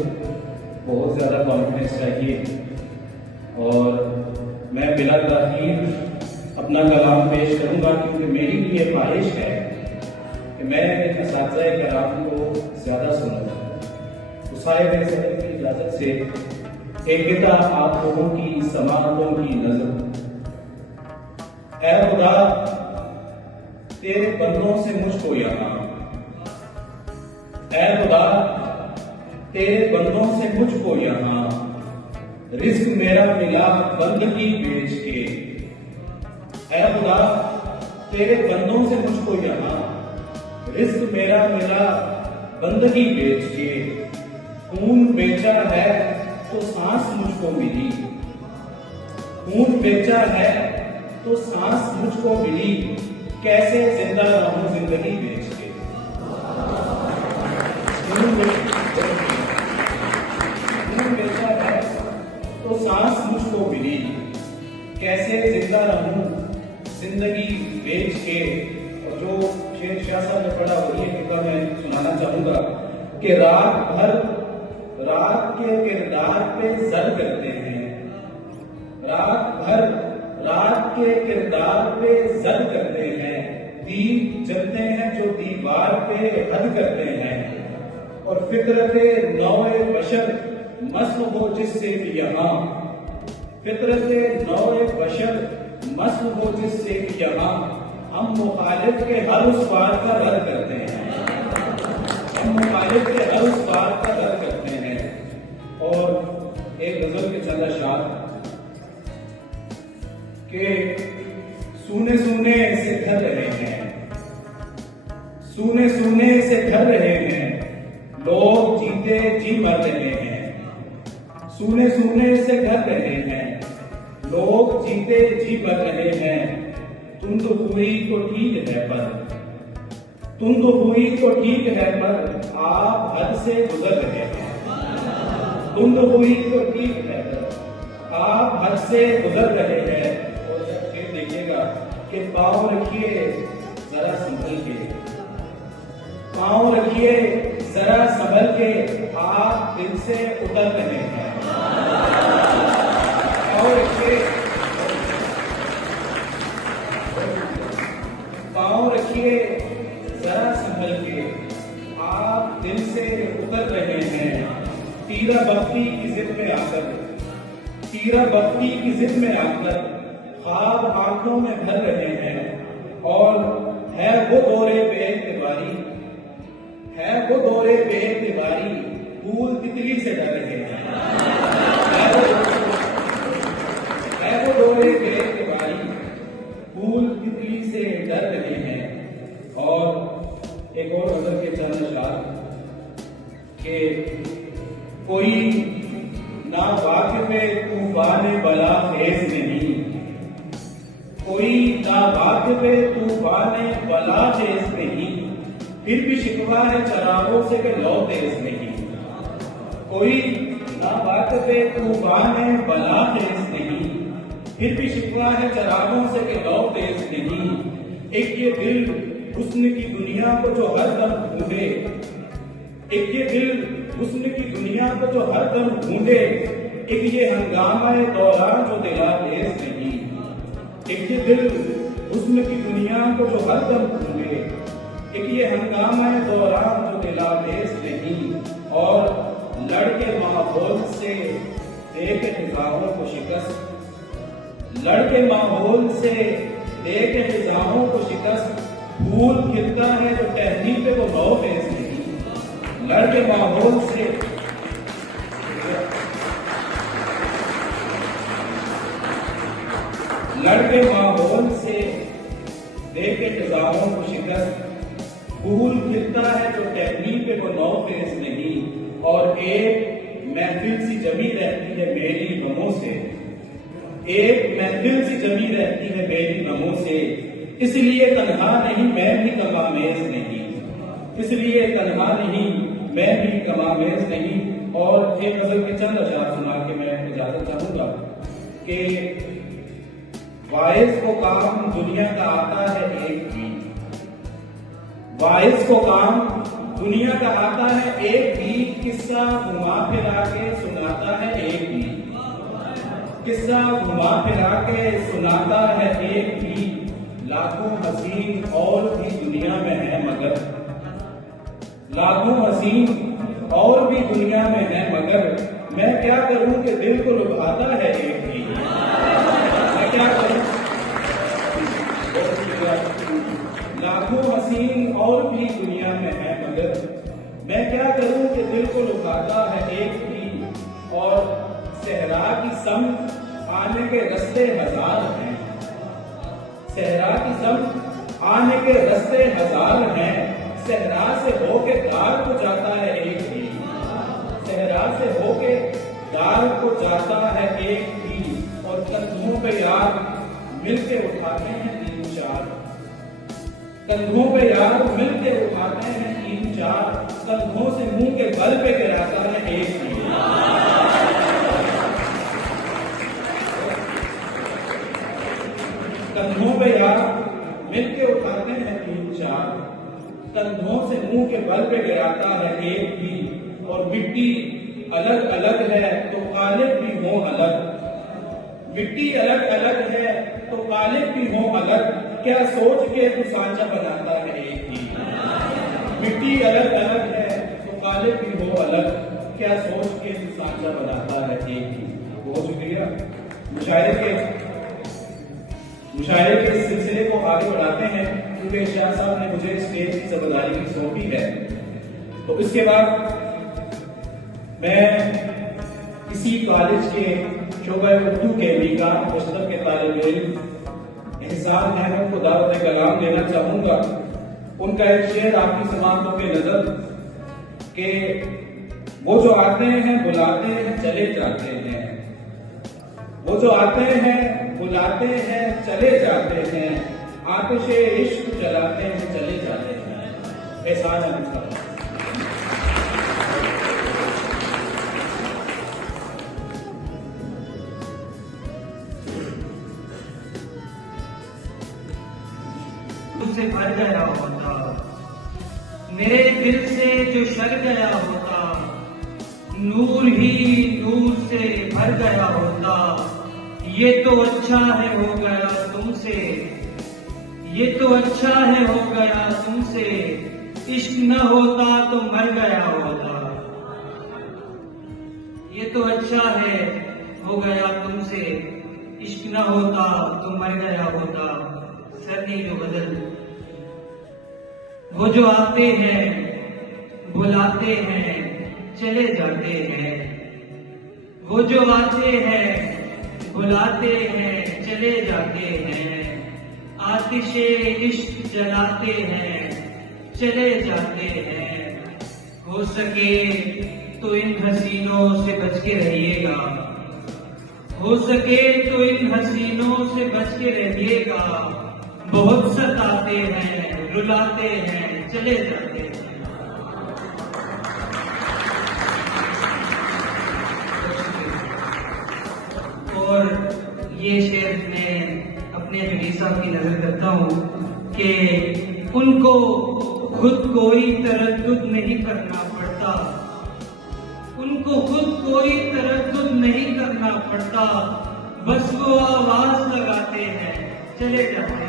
बहुत ज़्यादा कॉन्फिडेंस चाहिए। और मैं बिला ताख़ीर अपना कलाम पेश करूँगा, क्योंकि मेरी भी ये ख्वाहिश है कि मैं असातिज़ा किराम को ज़्यादा सुनूँ। तो साहिब सदर की इजाज़त से एक किताब आप लोगों की समाअतों की नज़र। ऐ खुदा तेरे बंदों से मुझको यहाँ, ऐ खुदा तेरे बंदों से मुझको यहाँ, रिस्क मेरा मिला बंदगी बेच के। ऐ खुदा तेरे बंदों से मुझको यहाँ, रिस्क मेरा मिला बंदगी बेच के। खून बेचा है तो सांस मुझको मिली, खून बेचा है तो सांस मुझको मिली, कैसे जिंदा रहूं जिंदगी बेच के। खून बेचा है तो सांस मुझको मिली, कैसे जिंदा रहूं जिंदगी बेच के। और जो शेर शाह साहब ने पढ़ा वही एक मैं सुनाना चाहूंगा कि रात के किरदार पे जर करते हैं, रात के किरदार पे जर करते हैं, दीप जलते हैं जो दीवार पे हद करते हैं। और फितरते नौए बशर मस्त हो जिससे भी यहाँ, फितरते नौए बशर मस्त हो जिससे भी यहाँ, हम मुखालिफ के हर उस बार का रद्द करते हैं, हम मुखालिफ के हर उस बार का रद्द करते हैं। और एक गजल के चंद अशआर के सूने सूने से ढल रहे हैं, सूने सूने से ढल रहे हैं, लोग जीते जी मर रहे हैं, सूने सूने से ढल रहे हैं, लोग जीते जी मर रहे हैं। तुम तो हुई तो ठीक है पर, तुम तो हुई तो ठीक है पर आप हद से गुजर रहे हैं, तुम तो हुई तो ठीक है पर आप हद से गुजर रहे हैं। और फिर देखिएगा कि पाँव रखिए जरा संभल के, पाँव रखिए जरा संभल के, आप दिल से उतर रहे हैं। पाँव रखिए, पाँव रखिए जरा संभल के, आप दिल से उतर रहे हैं। तीरा भक्ति की जिद में आकर, तीरा भक्ति की जिद में आकर ख्वाब आंखों में भर रहे हैं। और है वो दौरे बेइतिबारी, है वो दौरे बेइतिबारी, फूल तितली से डर रहे हैं। है वो दौरे बेइतिबारी, फूल तितली से डर रहे हैं। और एक और गजल के चंद अशआर के कोई ना वाक़िफ़े तूफ़ान बला खेज़ नहीं, कोई ना वाक़िफ़े तूफ़ान बला खेज़ नहीं, फिर भी शिकवा है चरागों से कि लौ तेज नहीं। कोई ना वाक़िफ़े तूफ़ान बला खेज़ नहीं, फिर भी शिकवा है चरागों से कि लौ तेज नहीं। एक ये दिल हुस्न की दुनिया को जो हर दम ढूंढे, एक ये दिल हुस्न की दुनिया को जो हर दम ढूंढे, एक ये हंगामा दौरान जो दिला तेज नहीं। एक ये दिल हुस्न की दुनिया को जो हर दम ढूंढे, एक ये हंगामा दौरान जो दिला तेज नहीं। और लड़के माहौल से देख फिजाओं को शिकस्त, लड़के माहौल से देख फिजाओं को शिकस्त, फूल खिलता है जो टहनी पे वो नौ फेस नहीं। लड़के माहौल से, लड़के माहौल से देखे फिजाओं को शिकस्त, फूल खिलता है जो टहनी पे वो नौ फेस नहीं। और एक महफिल सी जमी रहती है मेरी गमों से, एक महफिल सी जमी रहती है मेरी गमों से, इसलिए तन्हा नहीं मैं भी कमामेज नहीं, इसलिए तन्हा नहीं मैं भी कमामेज नहीं। और एक गजल के चंद अशआर सुना के मैं इजाजत चाहूंगा कि वाइस को काम दुनिया का आता है एक भी, वाइस को काम दुनिया का आता है एक भी, किस्सा घुमा फिरा के सुनाता है एक भी, किस्सा घुमा फिरा के सुनाता है एक भी। लाखों हसीन और भी दुनिया में है मगर, लाखों हसीन और भी दुनिया में है मगर, मैं क्या करूं कि दिल को लुभाता है एक भी, मैं क्या करूं लाखों हसीन और भी दुनिया में है, मगर मैं क्या करूं कि दिल को लुभाता है एक भी, और सहरा की समत आने के रास्ते हजार हैं। सहरा की समत आने के रास्ते हजार हैं। सहरा से होके दार को जाता है एक भी, सहरा से होके दार को जाता है एक भी, और कंधों पे यार मिलके उठाते हैं 3-4, कंधों पे यार मिलके उठाते हैं 3-4, कंधों से मुंह के बल पे गिराता है एक भी। कंधों पे यार मिलके उठाते हैं 3-4, कंधों से मुंह के बल पे गिराता है एक भी, और मिट्टी अलग अलग है तो कालिब भी हो अलग, मिट्टी अलग अलग है तो कालिब भी हो अलग, क्या सोच के तू सांचा बनाता है एक ही। मिट्टी अलग अलग है तो कालिब भी हो अलग, क्या सोच के तू सांचा बनाता है एक ही। बहुत शुक्रिया। मुशायरे के इस सिलसिले को आगे बढ़ाते हैं, क्योंकि शाह साहब ने मुझे स्टेज की जिम्मेदारी भी सौंपी है। तो इसके बाद मैं इसी कॉलेज के शोबा उर्दू के मीका मुस्तक के तालिब इल्म एहसान अहमद को दावत कलाम देना चाहूंगा। उनका एक शेर आपकी समातों के नजर के वो जो आते हैं बुलाते हैं चले जाते हैं, वो जो आते हैं बुलाते हैं चले जाते हैं, आतिशे इश्क जलाते हैं चले जाते हैं। एहसान अहमद साहब। से भर गया होता, मेरे दिल से जो शर गया होता, नूर ही नूर से भर गया होता। ये तो अच्छा है हो गया तुमसे, ये तो अच्छा है हो गया तुमसे, इश्क न होता तो मर गया होता। ये तो अच्छा है हो गया तुमसे, इश्क न होता तो मर गया होता। सर ने जो बदल, वो जो आते हैं बुलाते हैं चले जाते हैं, वो जो आते हैं बुलाते हैं चले जाते हैं, आतिशे इश्क जलाते हैं चले जाते हैं। हो सके तो इन हसीनों से बच के रहिएगा, हो सके तो इन हसीनों से बच के रहिएगा। बहुत सताते हैं रुलाते हैं चले जाते हैं। और ये शेर मैं अपने हबीब साहब की नजर करता हूँ कि उनको खुद कोई तरद्दुद नहीं करना पड़ता, उनको खुद कोई तरद्दुद नहीं करना पड़ता, बस वो आवाज लगाते हैं चले जाते हैं।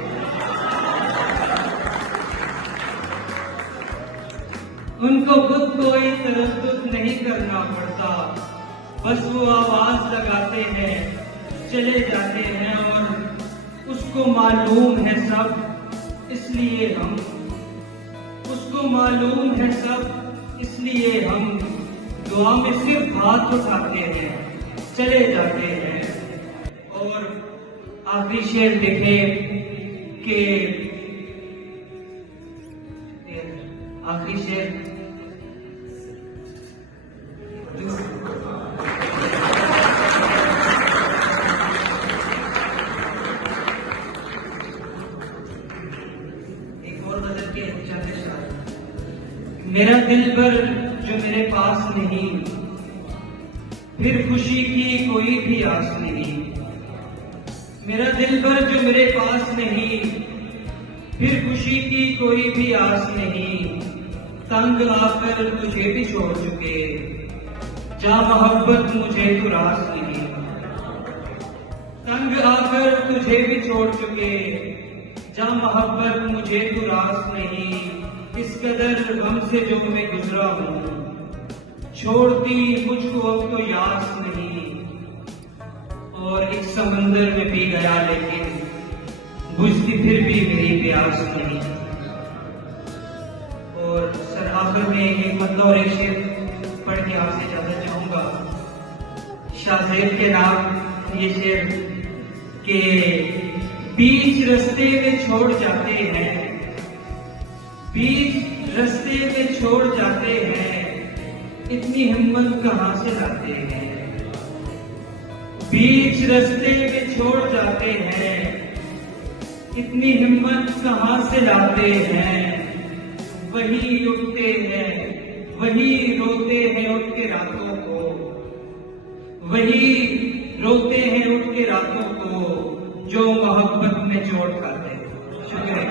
उनको खुद कोई तरद्दुद नहीं करना पड़ता, बस वो आवाज लगाते हैं चले जाते हैं। और उसको मालूम है सब, इसलिए हम, उसको मालूम है सब, इसलिए हम दुआ में सिर्फ हाथ उठाते हैं चले जाते हैं। और आखिरी शेर देखें कि आखिरी शेर एक और गजल के चंद शेर। मेरा दिल भर जो मेरे पास नहीं, फिर खुशी की कोई भी आस नहीं। मेरा दिल भर जो मेरे पास नहीं, फिर खुशी की कोई भी आस नहीं। तंग आकर तुझे भी छोड़ चुके, जा मोहब्बत मुझे तो रास नहीं। तंग आकर तुझे भी छोड़ चुके, जा मोहब्बत मुझे तो रास नहीं। इस कदर गम से जो मैं गुजरा हूँ, छोड़ती मुझको अब तो यास नहीं। और एक समंदर में पी गया लेकिन बुझती फिर भी मेरी प्यास नहीं। और सर आखिर में एक मतलब और एक शेर पढ़ के आपसे इजाजत चाहूंगा। शाहजेब के नाम ये शेर के बीच रास्ते में छोड़ जाते हैं, बीच रास्ते में छोड़ जाते हैं, इतनी हिम्मत कहाँ से लाते हैं। बीच रास्ते में छोड़ जाते हैं, इतनी हिम्मत कहाँ से लाते हैं। वही उठते हैं, वही रोते हैं उठ के रातों को, वही रोते हैं उठ के रातों को जो मोहब्बत में चोट खाते हैं। शुक्रिया।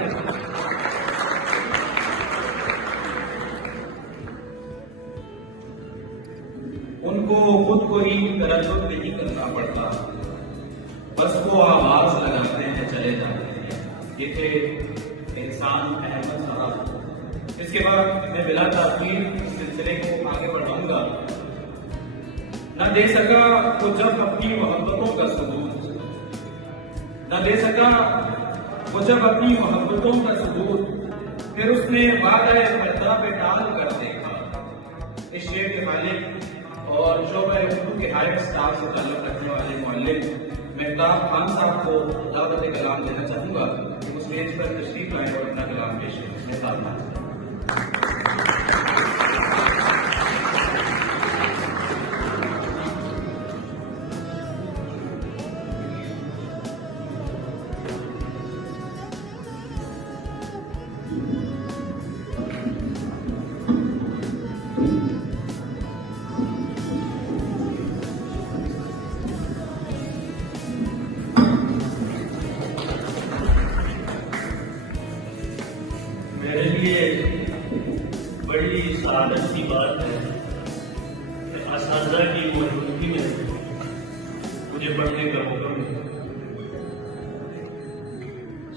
उनको खुद को ही तरद्दुद नहीं करना पड़ता, बस वो आवाज लगाते हैं चले जाते हैं। ये थे इंसान अहमद साहब। इसके बाद मैं बिला ताकीद इस सिलसिले को आगे बढ़ाऊंगा। न दे सका तो जब अपनी मोहब्बतों का सबूत, न दे सका वो जब अपनी मोहब्बतों का सबूत, फिर उसने वादा पर्दा पे टाल कर देखा। इस शेर के मालिक और शोबा उर्दू के हायर स्टाफ से ताल्लुक रखने वाले मौल्लिम मेहताब खान साहब को दावत कलाम देना चाहूंगा कि वो स्टेज पर तशरीफ लाए और अपना कलाम पेश करें। मेहताब खान साहब। मेरे लिए बड़ी सआदत की बात है कि असातिज़ा की मौजूदगी में मुझे पढ़ने का मौका मिला।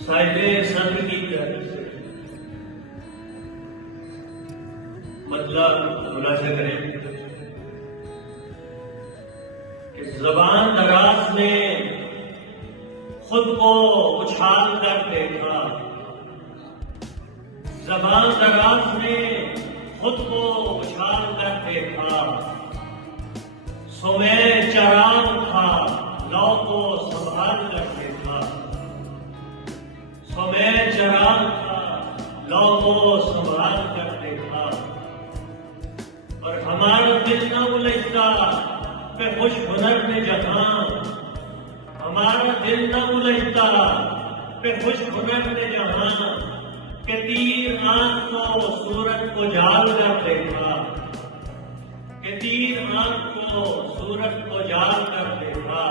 साहिबे सब्र की तरफ से मतलब मुलाज़ा करें कि ज़बान दराज ने खुद को उछाल कर देखा, ज़बान दराज ने खुद को उछाल कर देखा। सो मैं चराग था लौ को संभाल कर देखा, सो मैं चराग था लौ को संभाल कर देखा। और हमारा दिल न उलझता पे खुश हुनर में जहां, हमारा दिल न उलझता पे खुश हुनर में जहां, के तीर आंख को सूरत को जाल कर देखा, के तीर आंख को सूरत को जाल कर देखा।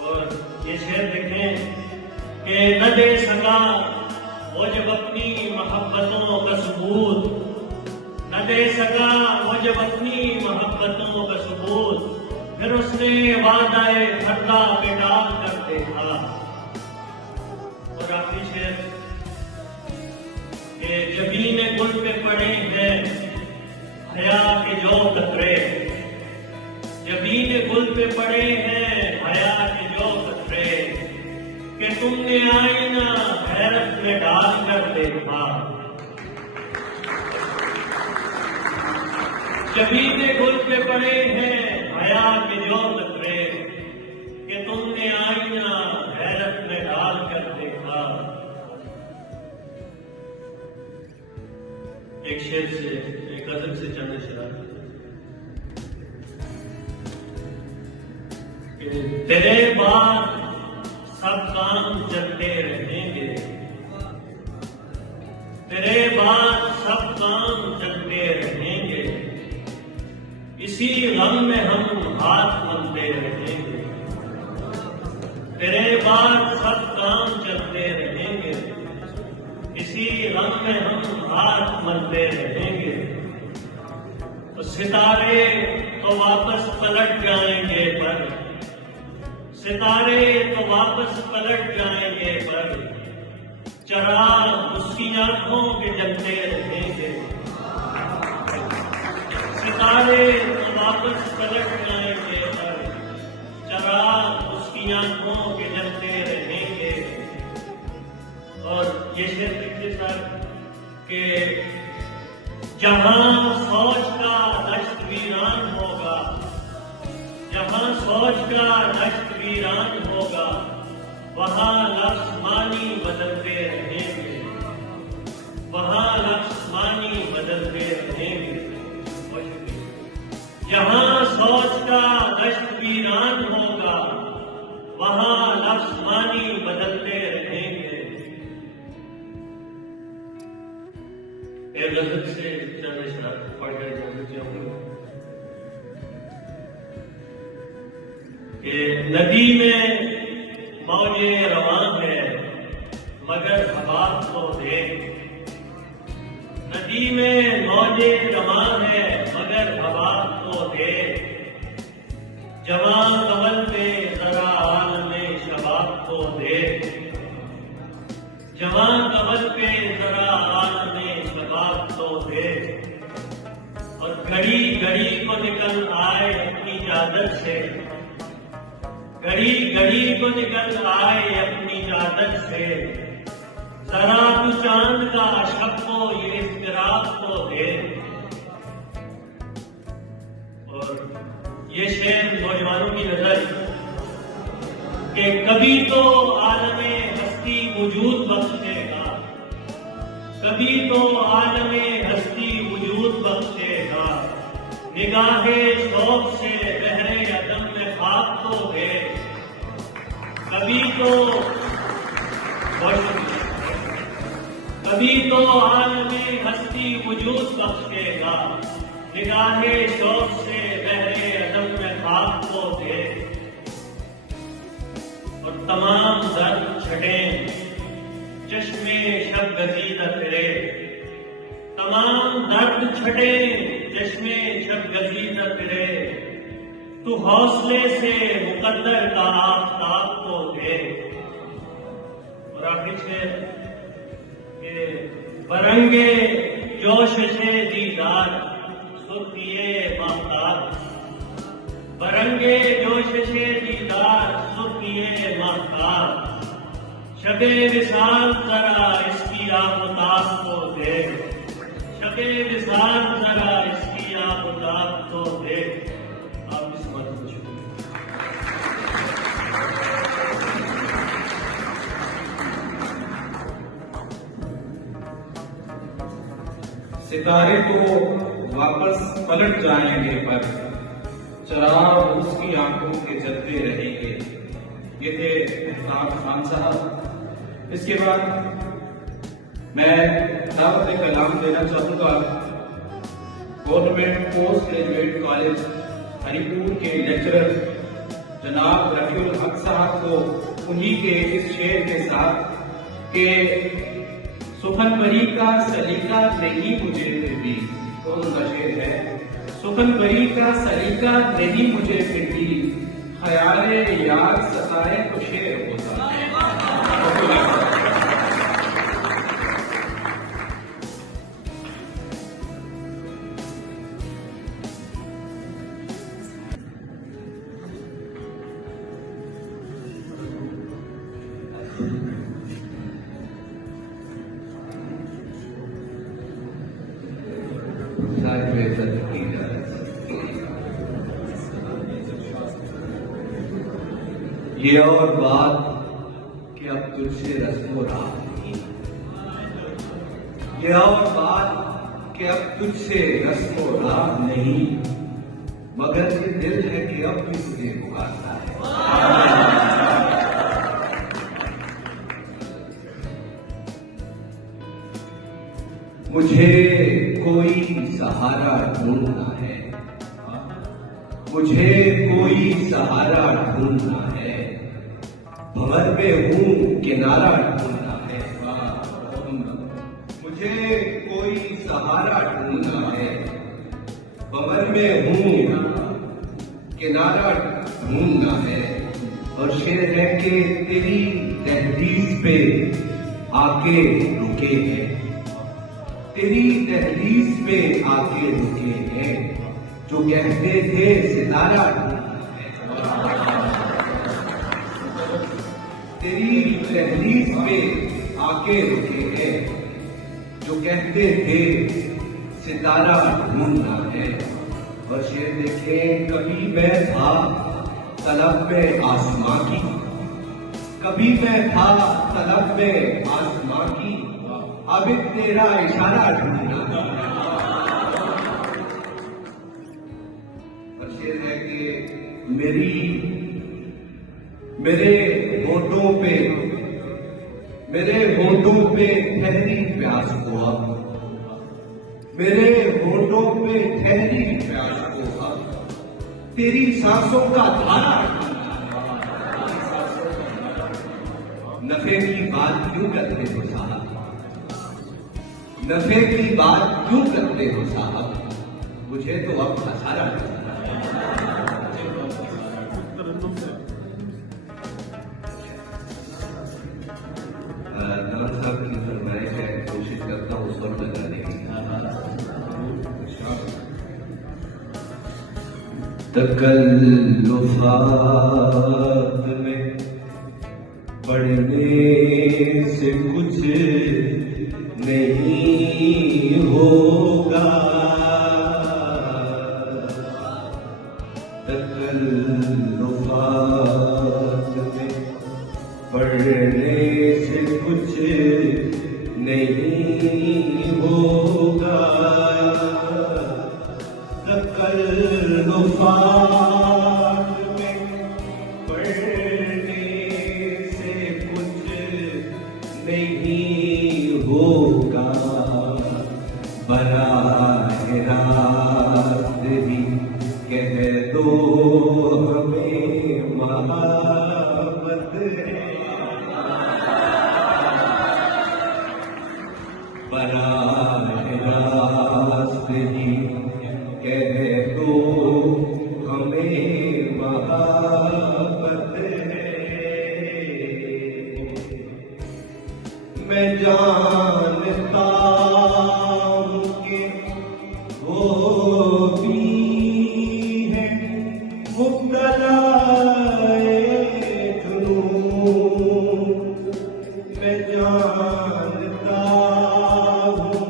और ये शेर देखें कि न दे सका वो जब अपनी मोहब्बतों का सबूत, न दे सका वो जब अपनी मोहब्बतों का सबूत, फिर उसने वादाए पर्दा पे डाल कर देखा। और आखिरी शेर के जबीने गुल पे पड़े हैं हया के जो कतरे, जबीने गुल पे पड़े हैं हया के जो कतरे, कि तुमने आईना हैरत में डाल कर देखा। जबीने गुल पे पड़े हैं हया के जो कतरे, कि तुमने आईना हैरत में डाल कर देखा। एक शेर से, एक गजल से चंद शेर। तेरे बाद सब काम चलते रहेंगे, तेरे बाद सब काम चलते रहेंगे, इसी गम में हम हाथ मलते रहेंगे। तेरे बाद सब काम चलते रहेंगे, इसी गम में हम हाथ मलते रहेंगे। तो सितारे तो वापस पलट जाएंगे पर, सितारे तो वापस पलट जाएंगे पर, चराग उसकी आंखों के जलते रहेंगे। सितारे तो वापस पलट जाएंगे पर, चराग उसकी आंखों के जलते रहेंगे। और ये शेर लिखते सर कि जहां सोच का दश्त वीरान होगा, जहां सोच का दश्त वीरान होगा, वहां लफ्ज़ मानी बदलते रहेंगे, वहां लफ्ज़ मानी बदलते रहेंगे। जहां सोच का दश्त वीरान होगा, वहां लफ्ज़ मानी बदलते रहेंगे। एक गज़ल से चंद इशारे पढ़कर इजाज़त चाहूंगा कि नदी में मौजे रवां है मगर हवा तो देख, नदी में मौजे रवां है मगर हवा तो देख, जवां कमल पे जरा आलमे शबाब तो देख, जवां कमल पे जरा आलमे शबाब तो देख, और घड़ी घड़ी को निकल आए अपनी चादर से, घड़ी घड़ी को निकल आए अपनी चादर से, जरा तू चांद का शब को ये इज़्तिराब को दे। और ये शेर नौजवानों की नजर कि कभी तो आलमे हस्ती वजूद बख्शेगा, कभी तो आलमे हस्ती वजूद बख्शेगा, निगाहे शौक से बहरे अदम में खाक तो दे, कभी तो आलमे हस्ती वजूद बख्शेगा, निगाहे शौक से बहरे अदम में खाक तो दे। और तमाम दर्द छटें चश्मे शब गजीदा फिरे, तमाम दर्द छटें चश्मे शब गजीदा फिरे, तू हौसले से मुकद्दर का आफताब को दे। और आखिर शेर के बरंगे जोश से दीदार सुर्खिए महताब, बरंगे जोश से दीदार सुर्खिए महताब, शबे विसाल जरा इसकी आफताब को दे, शबे विसाल जरा इसकी आफताब को दे। आप इस बात को सितारे तो वापस पलट जाएंगे पर चराग उसकी आंखों के जलते रहेंगे। ये थे मेहताब खान साहब। इसके बाद मैं दावत कलाम देना चाहूंगा government post graduate college Haripur के लेक्चरर जनाब रफीउल हक साहब को उन्हीं के इस शेर के साथ के सुखनबरी का सलीका नहीं मुझे फिर भी, कौन सा शेर है? सुखनबरी का सलीका नहीं मुझे फिर भी, ख्याले यार सताए तो शेर होता है। ये और बात कि अब तुझसे रस्मो रात नहीं, ये और बात कि अब तुझसे रस्मो रात नहीं, मगर ये दिल है कि अब भी तुझे पुकारता है। मुझे कोई सहारा ढूंढना है, मुझे कोई सहारा ढूंढना है, भंवर में हूँ किनारा ढूंढना है। मुझे कोई सहारा ढूंढना है, भंवर में हूँ किनारा ढूंढना है। और शेर है कि तेरी दहलीज पे आके रुके हैं, तेरी दहलीज पे आके रुके हैं, जो कहते थे सितारा ढूंढना है। तेरी दहलीज पे आके रुके हैं, जो कहते थे सितारा ढूंढना है। और शेर देखे, कभी मैं था तलब में आसमां की, कभी मैं था तलब में आसमां की, अब एक तेरा इशारा ढूंढना। और शेर है कि मेरे होठों पे ठहरी प्यास को अब, मेरे होठों पे ठहरी प्यास को अब, तेरी सांसों का धारा। नफे की बात क्यों करते हो साहब, नफे की बात क्यों करते हो साहब, मुझे तो अब खसारा लगता है। नाम साहब की फरमाइश है, कोशिश करता हूँ स्वर लगाने की। तकल्लुफ़ात में पढ़ने से कुछ नहीं होगा, तकल्लुफ़ात में पढ़ने से कुछ नहीं होगा, तकल्लुफ़ात में पढ़ने से कुछ नहीं होगा, बराह रास्त ही कह दो हमें मोहब्बत है, बराह रास्त ही कह दो हमें मोहब्बत है। मैं जानता हूँ कि वो भी है मुब्तलाए जुनून, मैं जानता हूँ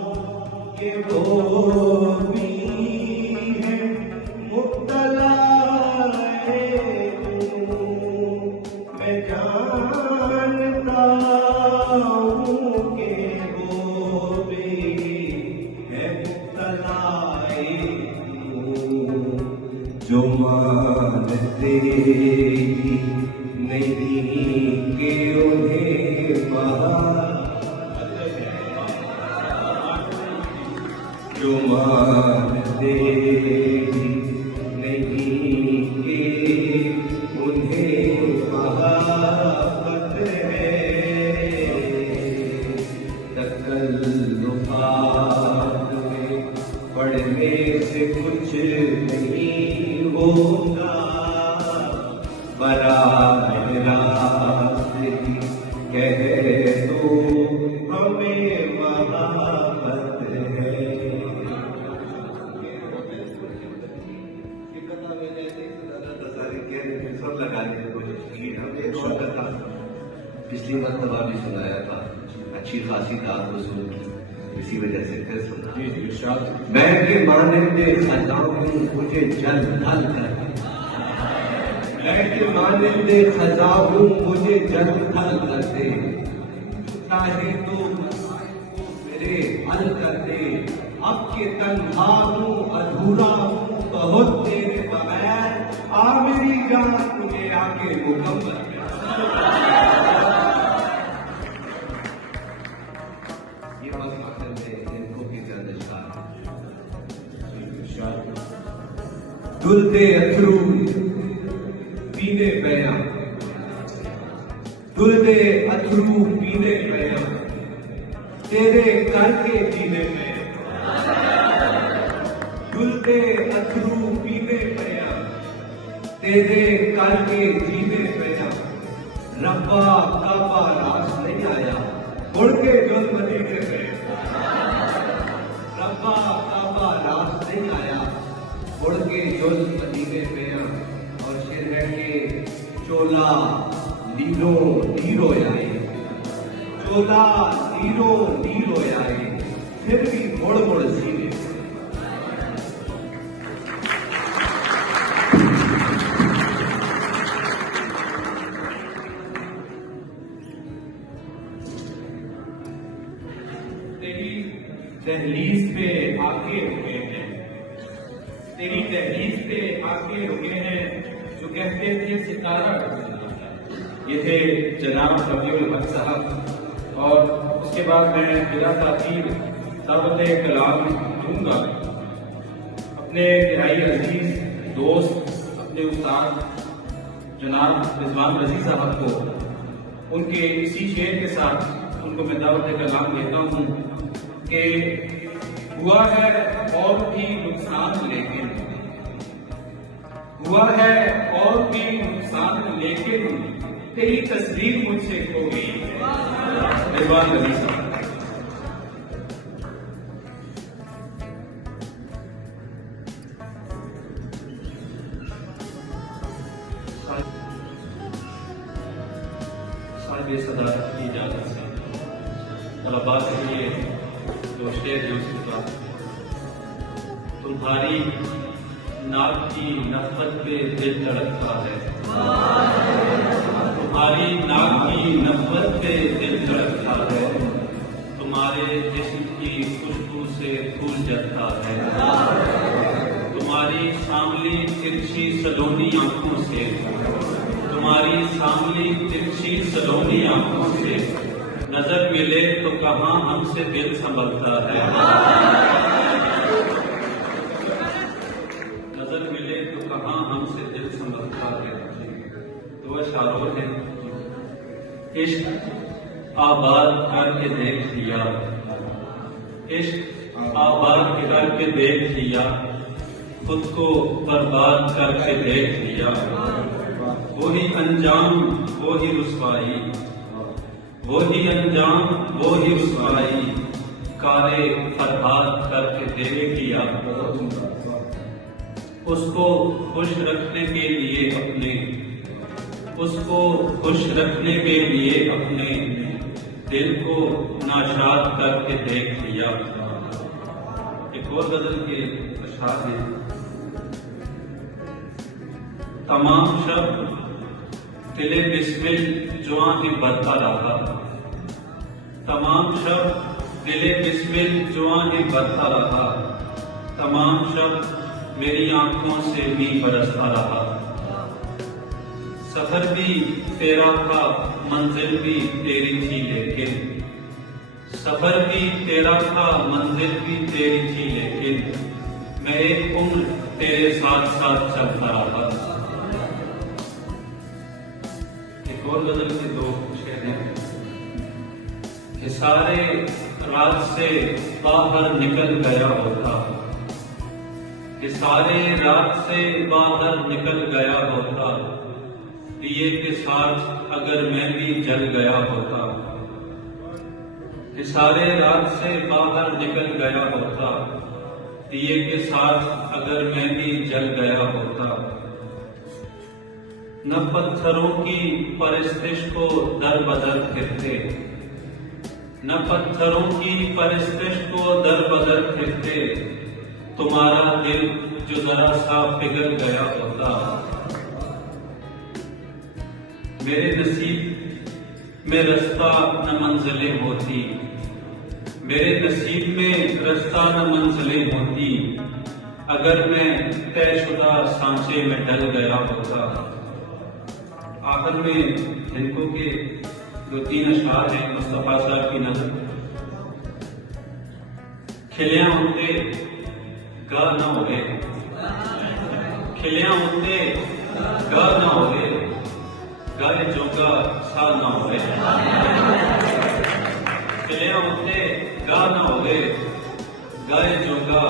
कि वो भी है मुब्तलाए जुनून, मैं जानता हूँ कि वो भी है मुब्तलाए जुनून, जो मानते ही नहीं कि उन्हें मोहब्बत है, जो मानते ही नहीं कि उन्हें मोहब्बत है, तकल्लुफ़ात में पढ़ने से कुछ नहीं होगा, बराह रास्त ही कह दो हमें मोहब्बत है। पिछली मरतबा भी सुनाया था, अच्छी खासी दाद वसूल की, इसी वजह से फिर सुना। मैं के मानंदे खजाऊं मुझे जल थल कर, मैं के मानंदे खजाऊं मुझे जल थल कर दे, चाहे तो मेरे हल कर दे, अब के तन्हा हूँ अधूरा हूँ बहुत तेरे बगैर, आ मेरी जान तुझे आके मुकम्मल कर। ये बस मतलब है इनको की जानकार दुलते अथरू पीने पया, दुलते अथरू पीने पया, तेरे करके जीने पया, दुलते अथरू पीने पया, तेरे करके जीने पया, रब्बा काबा रास नहीं आया, उड़ के जुल मदीने पे, रब्बा काबा रास नहीं आया, उड़ के जुल मदीने पे। और शेर है कि चोला लीरो लीरो आए, चोला लीरो लीरो आए, फिर भी मुड़ मुड़ जीने। तेरी दहलीज पे आके रुके हैं, तेरी दहलीज पे आके रुके हैं जो कहते थे सितारा। ये थे जनाब रबीउल हक साहब। और उसके बाद मैं बिला ताखीर दावत कलाम दूंगा अपने नहाई अजीज दोस्त, अपने उस्ताद जनाब रिजवान रजी साहब को। उनके इसी शेर के साथ उनको मैं दावत कलाम देता हूँ कि हुआ है और भी नुकसान लेकिन, हुआ है और भी नुकसान लेकिन तेरी तस्वीर मुझसे खो गई है। रिजवान रजी साहब। साहिब सदारत की इजाजत से तलबा के लिए जो शेर यूसुफ का, तुम्हारी नाक की नफरत पे दिल धड़कता है, तुम्हारी नाक की नफरत पे दिल धड़कता है, तुम्हारे जिस्म की खुशबू से फूल जलता है, तुम्हारी सांवली तिरछी सलोनी आंखों से, तुम्हारी सांवली तिरछी सलोनी आंखों से नजर मिले तो कहाँ हमसे दिल संभलता है, नजर मिले तो कहाँ हमसे दिल संभलता है। तो वह शारों है, इश्क आबाद करके देख लिया, इश्क आबाद करके देख लिया, खुद को बर्बाद करके देख लिया, वही अंजाम वही रुसवाई, वही अंजाम वही रुसवाई, कारे फरहाद करके देख लिया। उसको खुश रखने के लिए अपने, उसको खुश रखने के लिए अपने दिल को नाशाद करके देख लिया। एक और गजल के अशार हैं, तमाम शब्द दिले बिस्मिल जुआ ही बढ़ता रहा, तमाम शब्द दिले बिस्मिल जुआ ही बढ़ता रहा, तमाम शब्द मेरी आंखों से भी बरसता रहा। सफर भी तेरा था मंजिल भी तेरी थी लेकिन, सफर भी तेरा था मंजिल भी तेरी थी लेकिन, मैं एक उम्र तेरे साथ साथ चलता रहा। एक और गजल के दो शेर हैं कि सारे रात से बाहर निकल गया होता, कि सारे रात से बाहर निकल गया होता, दिए के साथ अगर मैं भी जल गया होता, कि सारे रात से बाहर निकल गया होता, दिए के साथ अगर मैं भी जल गया होता। न पत्थरों की परस्तिश को दर बदर फिरते, न पत्थरों की परस्तिश को दर बदर फिरते, तुम्हारा दिल जो जरा सा पिघल गया होता। मेरे नसीब में रास्ता न मंजिलें होती, मेरे नसीब में रास्ता न मंजिलें होती, अगर मैं तयशुदा सांचे में डल गया होता। आखिर में हिंदू के दो तीन अशआर हैं मुस्तफा साहब की नजर। खिलिया होते गा ना होवे, खिलिया होते गा ना होवे, गाए जोगा सा ना होवे, खिलिया होते गा ना होवे, गाए जोगा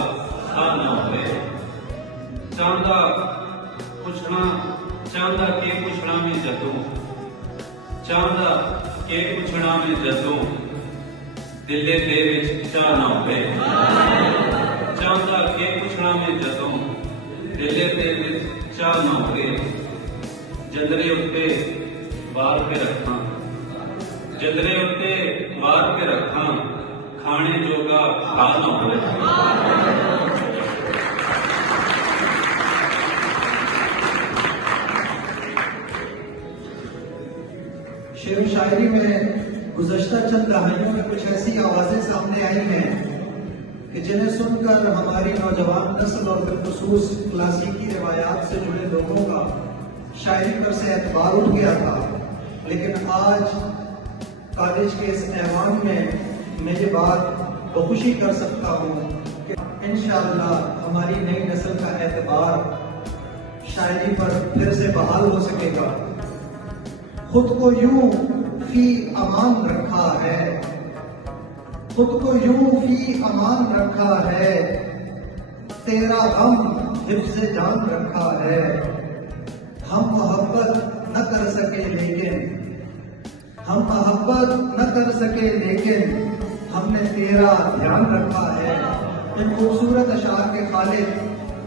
सा ना होवे। चांदा पुछना चांदा के पुछना में जदों, चांदा के पुछना में जदों, दिले दे विच चा ना होवे, चांदा के पुछना में जदों, दिले दे विच चा ना होवे। जंदरे उत्ते वार पे रखा, जंदरे उत्ते वार पे रखा, खाने जोगा खाना हो। शेर शायरी में गुज़श्ता चंद दहाइयों में कुछ ऐसी आवाजें सामने आई हैं कि जिन्हें सुनकर हमारी नौजवान नस्ल और बिलखुसूस क्लासिकी रिवायात से जुड़े लोगों का शायरी पर से एतबार उठ गया था। लेकिन आज कॉलेज के इस ऐवान में मैं ये बात बखुशी कर सकता हूँ कि इंशाअल्लाह हमारी नई नस्ल का एतबार शायरी पर फिर से बहाल हो सकेगा। खुद को यूं फी अमान रखा है, खुद को यूं फी अमान रखा है, तेरा गम हिफ्ज़े जान रखा है। हम मोहब्बत न कर सके लेकिन, हम मोहब्बत न कर सके लेकिन हमने तेरा ध्यान रखा है। इन खूबसूरत अशार के खालिद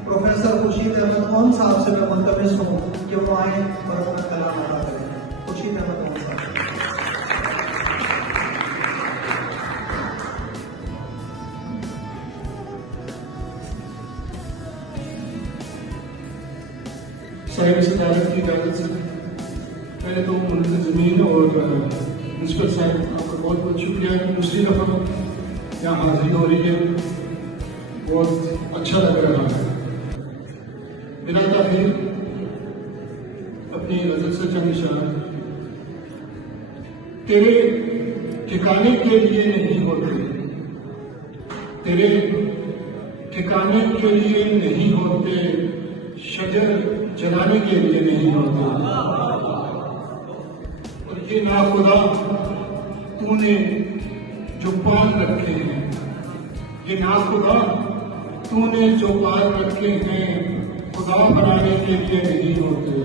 प्रोफेसर खुर्शीद अहमद मोहन साहब से मैं मुल्तमिस हूँ कि वो आए और अपना कलाम अदा करें। खुर्शीद अहमद मोहन साहब। साहिब सदारत की इजाज़त से पहले तो मुंतज़मीन और प्रिंसिपल साहब आपका बहुत बहुत शुक्रिया। दूसरी दफ़ा यहाँ हाजिरी हो रही है, बहुत अच्छा लग रहा है। बिना ताख़ीर अपनी गज़ल से चंद इशारा। तेरे ठिकाने के लिए नहीं होते, तेरे ठिकाने के लिए नहीं होते, शजर जलाने के लिए नहीं होते। और ये नाखुदा तूने जो पाल रखे हैं, ये नाखुदा तूने जो पाल रखे हैं, खुदा बनाने के लिए नहीं होते।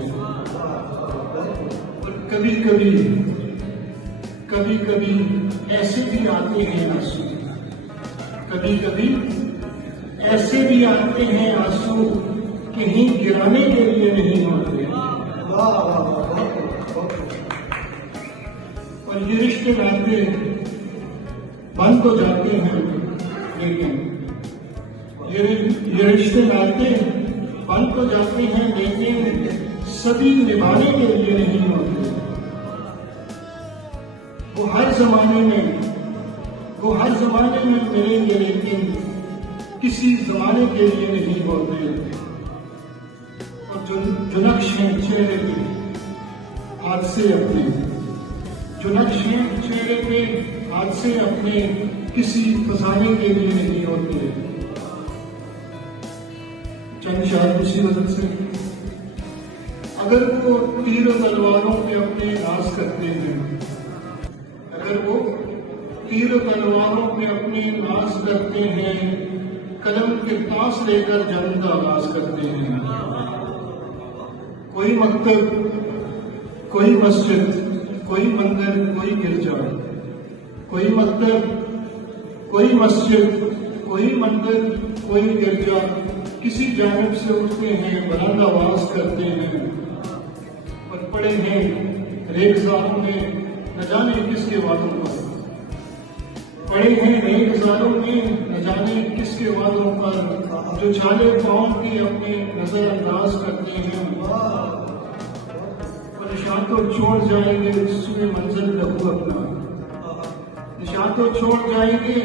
और कभी कभी कभी कभी ऐसे भी आते हैं आंसू, कभी कभी ऐसे भी आते हैं आंसू, कहीं गिराने के लिए नहीं होते। और ये रिश्ते नाते बन तो जाते हैं, लेकिन ये रिश्ते नाते बन तो जाते हैं, लेकिन सभी निभाने के लिए नहीं होते। वो हर जमाने में मिलेंगे, लेकिन किसी जमाने के लिए नहीं होते। और जो नक्श हैं चेहरे पे हाथ से अपने, जो नक्श हैं चेहरे पे हाथ से अपने, किसी फसाने के लिए नहीं होते। चंद शायद उसी वजह से अगर वो तीर तलवारों पे अपने नाज करते हैं, अगर वो तीर तलवारों पे अपने नाज करते हैं, कलम के पास लेकर जंग का आगाज करते हैं। कोई मकतब, कोई मस्जिद, कोई मंदिर, कोई गिरजा, कोई मकतब, कोई मस्जिद, कोई मंदिर, कोई गिरजा, किसी जानिब से उठते हैं, बुलंद आवाज करते हैं। और पड़े हैं रेगिस्तानों में न जाने किसके वादों पर, पड़े हैं रेगिस्तानों में न जाने किसके वादों पर, जो छाले पाँव की अपने नजरअंदाज करते हैं। और निशान तो छोड़ जाएंगे सुबह मंजिल लहू अपना, निशान तो छोड़ जाएंगे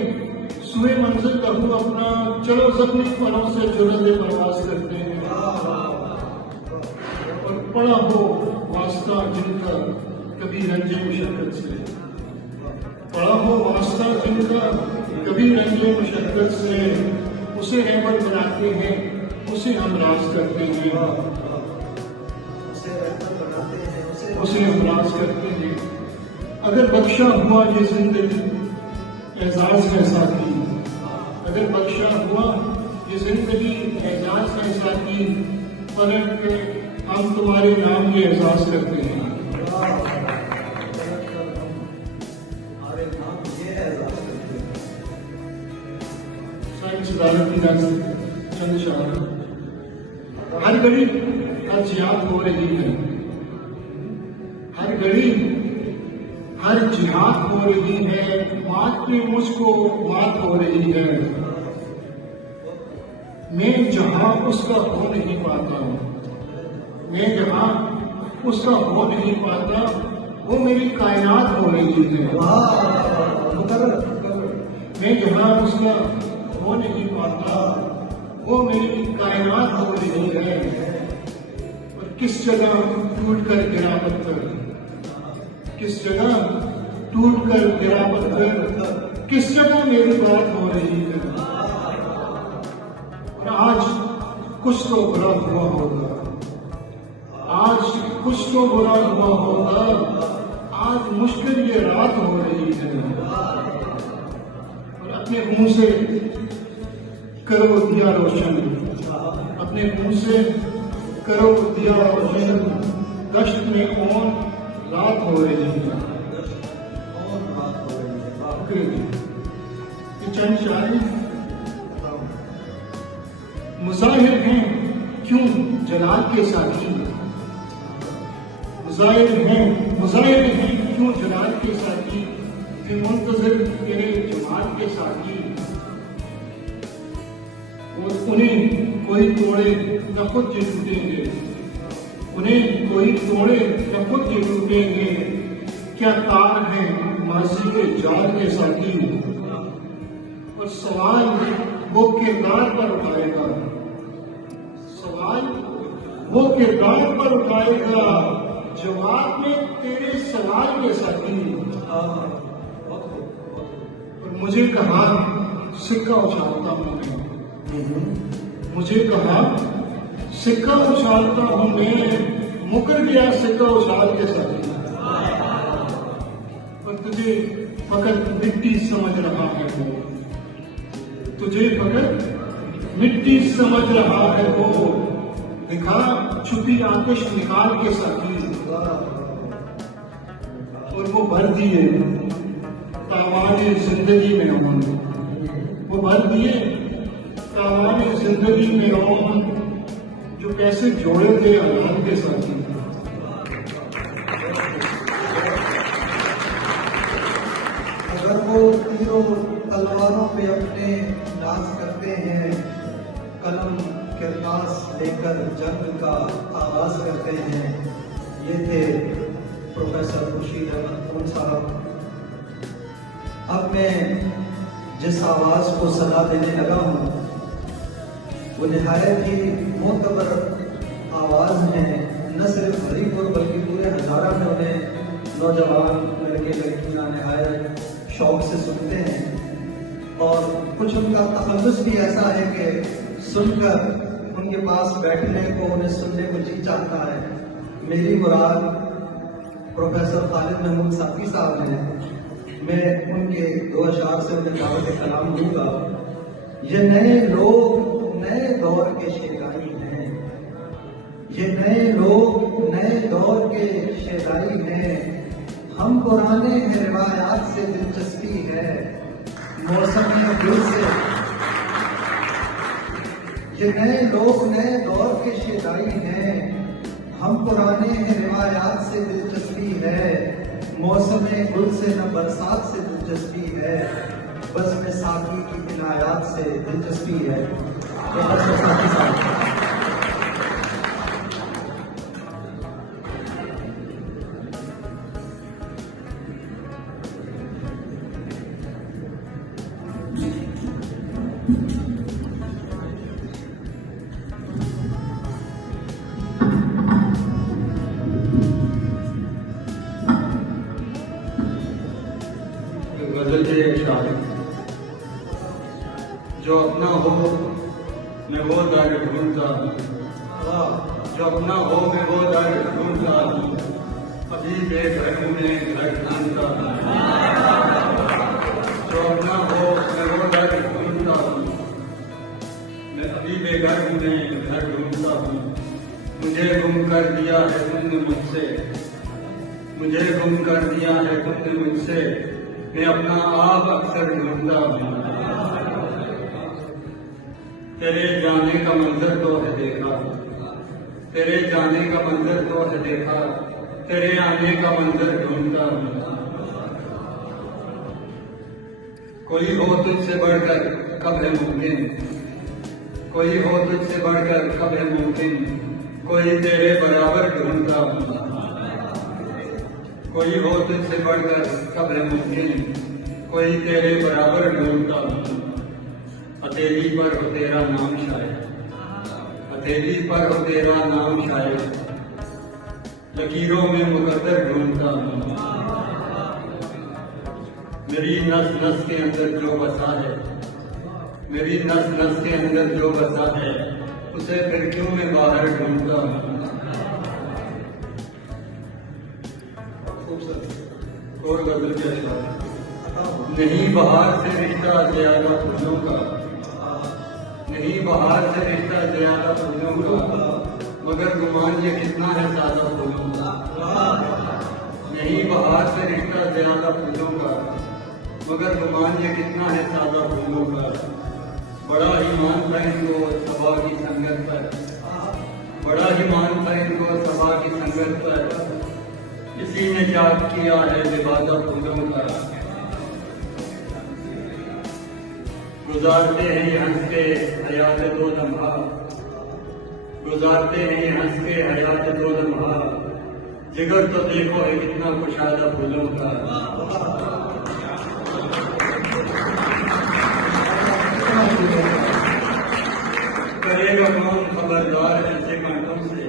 सुबह मंजिल लहू अपना, चलो जख्मी पलों से जुर्रत प्रवास करते हैं। और पड़ा हो वास्ता जिनका कभी रंजे मुशक्कत से, पड़ा हो वास्ता जिनका कभी रंजे मुशक्कत से, उसे रहमत बनाते हैं, उसे हम राज करते हैं, उसे हम राज करते हैं। अगर बख्शा हुआ ये जिंदगी एजाज है साथी, अगर बख्शा हुआ ये जिंदगी एजाज है साथी, पलट के हम तुम्हारे नाम ये एजाज करते हैं। सदारत की चंद शाह। हर घड़ी आज याद हो रही है, हर घड़ी हर जिहाद हो रही है, मात पे मुझको मात हो रही है। मैं जहां उसका हो नहीं पाता, मैं जहां उसका हो नहीं पाता, वो मेरी कायनात हो रही है। मैं जहां उसका हो नहीं पाता, वो मेरी कायनात हो रही है। और किस जगह टूट कर गिरा पत्थर, किस जगह टूट कर गिरा पत्थर, किस जगह मेरी बात हो रही है। और आज कुछ तो बुरा हुआ होगा, आज कुछ तो बुरा हुआ होगा, आज मुश्किल ये रात हो रही है। और अपने मुंह से करो दिया रोशन, अपने मुंह से करो दिया रोशन, गश्त में कौन रात हो रही है। चंद शायरी मुजाहिर हैं क्यों जलाल के साथी, मुजाहिर हैं क्यों जलाल के साथी, कि मुंतज़िर तेरे जमाल के साथी। और उन्हें कोई तोड़े न खुद ये टूटेंगे, उन्हें कोई तोड़े न खुद ये टूटेंगे। क्या तार है माजी के जाल के साथी। और सवाल वो किरदार पर उठाएगा, सवाल वो किरदार पर उठाएगा, जवाब में तेरे सवाल के साथी। और मुझे कहा सिक्का उछालता हूं मैं, मुझे कहा सिक्का उछालता हूं मैं, मुकर गया सिक्का उछाल के साथी। पर तुझे फकत मिट्टी समझ रहा है वो, तुझे फकत मिट्टी समझ रहा है वो। दिखा छुपी आतिश निकाल के साथी। और वो भर दिए तावाने जिंदगी में ओन, वो भर दिए तावाने जिंदगी में ओन, जो कैसे जोड़े थे अलान के साथी। अगर वो तीरों तलवारों पे अपने नाज करते हैं, कलम किरतास लेकर जंग का आगाज करते हैं। ये थे प्रोफेसर खुर्शीद अहमद खून साहब। अब मैं जिस आवाज को सदा देने लगा हूँ वो निहायत ही मोतबर आवाज है। न सिर्फ हरीपुर बल्कि पूरे हजारा में उन्हें नौजवान लड़के लड़कियां निहायत शौक से सुनते हैं। और कुछ उनका तखल्लुस भी ऐसा है कि सुनकर उनके पास बैठने को, उन्हें सुनने को जी चाहता है। मेरी मुराद प्रोफेसर खालिद महमूद साकी साहब हैं। मैं उनके दो अशार से उन्हें दावत कलाम दूंगा। ये नए लोग नए दौर के शेदाई हैं, ये नए लोग नए दौर के शेदाई हैं। हम पुराने हैं, रिवायात से दिलचस्पी है, मौसम गुल से। ये नए लोग नए दौर के शेदाई हैं, हम पुराने हैं, रिवायात से दिलचस्पी है। मौसम गुल से न बरसात से दिलचस्पी है, बस में साकी की इनायात से दिलचस्पी है। प्रोफेसर साकी साहब। गजल के शायर जो अपना हो मैं वो दर ढूंढता हूँ, जो अपना हो मैं वो दर ढूंढता हूँ, अभी बेघर में घर ढूंढता हूँ। जो अपना हो मैं वो दर ढूंढता हूँ, मैं अभी बेघर में घर ढूंढता हूँ। मुझे गुम कर दिया है तुमने मुझसे, मुझे गुम कर दिया है तुमने मुझसे, मैं अपना आप अक्सर ढूंढता हूँ। तेरे जाने का मंजर तो है देखा, तेरे जाने का मंजर तो है देखा, तेरे आने का मंजर ढूंढता हूँ। कोई हो तुझसे बढ़कर कब है मुमकिन, कोई हो तुझसे बढ़कर कब है मुमकिन, कोई तेरे बराबर ढूंढता हूँ। कोई हो तुझसे बढ़कर कब है मुमकिन, कोई तेरे बराबर ढूंढता हूँ। हथेली पर हो तेरा नाम शायद, हथेली पर हो तेरा नाम शायद, लकीरों में मुकद्दर ढूंढता हूँ। मेरी नस नस के अंदर जो बसा है, मेरी नस नस के अंदर जो बसा है, उसे फिर क्यों मैं बाहर ढूंढता हूँ। और गजल के अशआर। नहीं बहार से रिश्ता ज्यादा फूलों का, नहीं बहार से रिश्ता ज्यादा फूलों का, मगर गुमान ये कितना है सादा फूलों का। नहीं बहार से रिश्ता ज्यादा फूलों का, मगर गुमान ये कितना है सादा फूलों का। बड़ा ही मान था इनको सभा की संगत पर, बड़ा ही मान था इनको सभा की संगत पर, इसी ने जाग किया है लिबादा फूलों का। गुजारते हैं ये हंस के हयात दो लम्हा, गुजारते हैं ये हंस के हयात दो लम्हा, जिगर तो देखो है कितना कुशादा फूलों का। करेगा कौन खबरदार ऐसे कांटों से,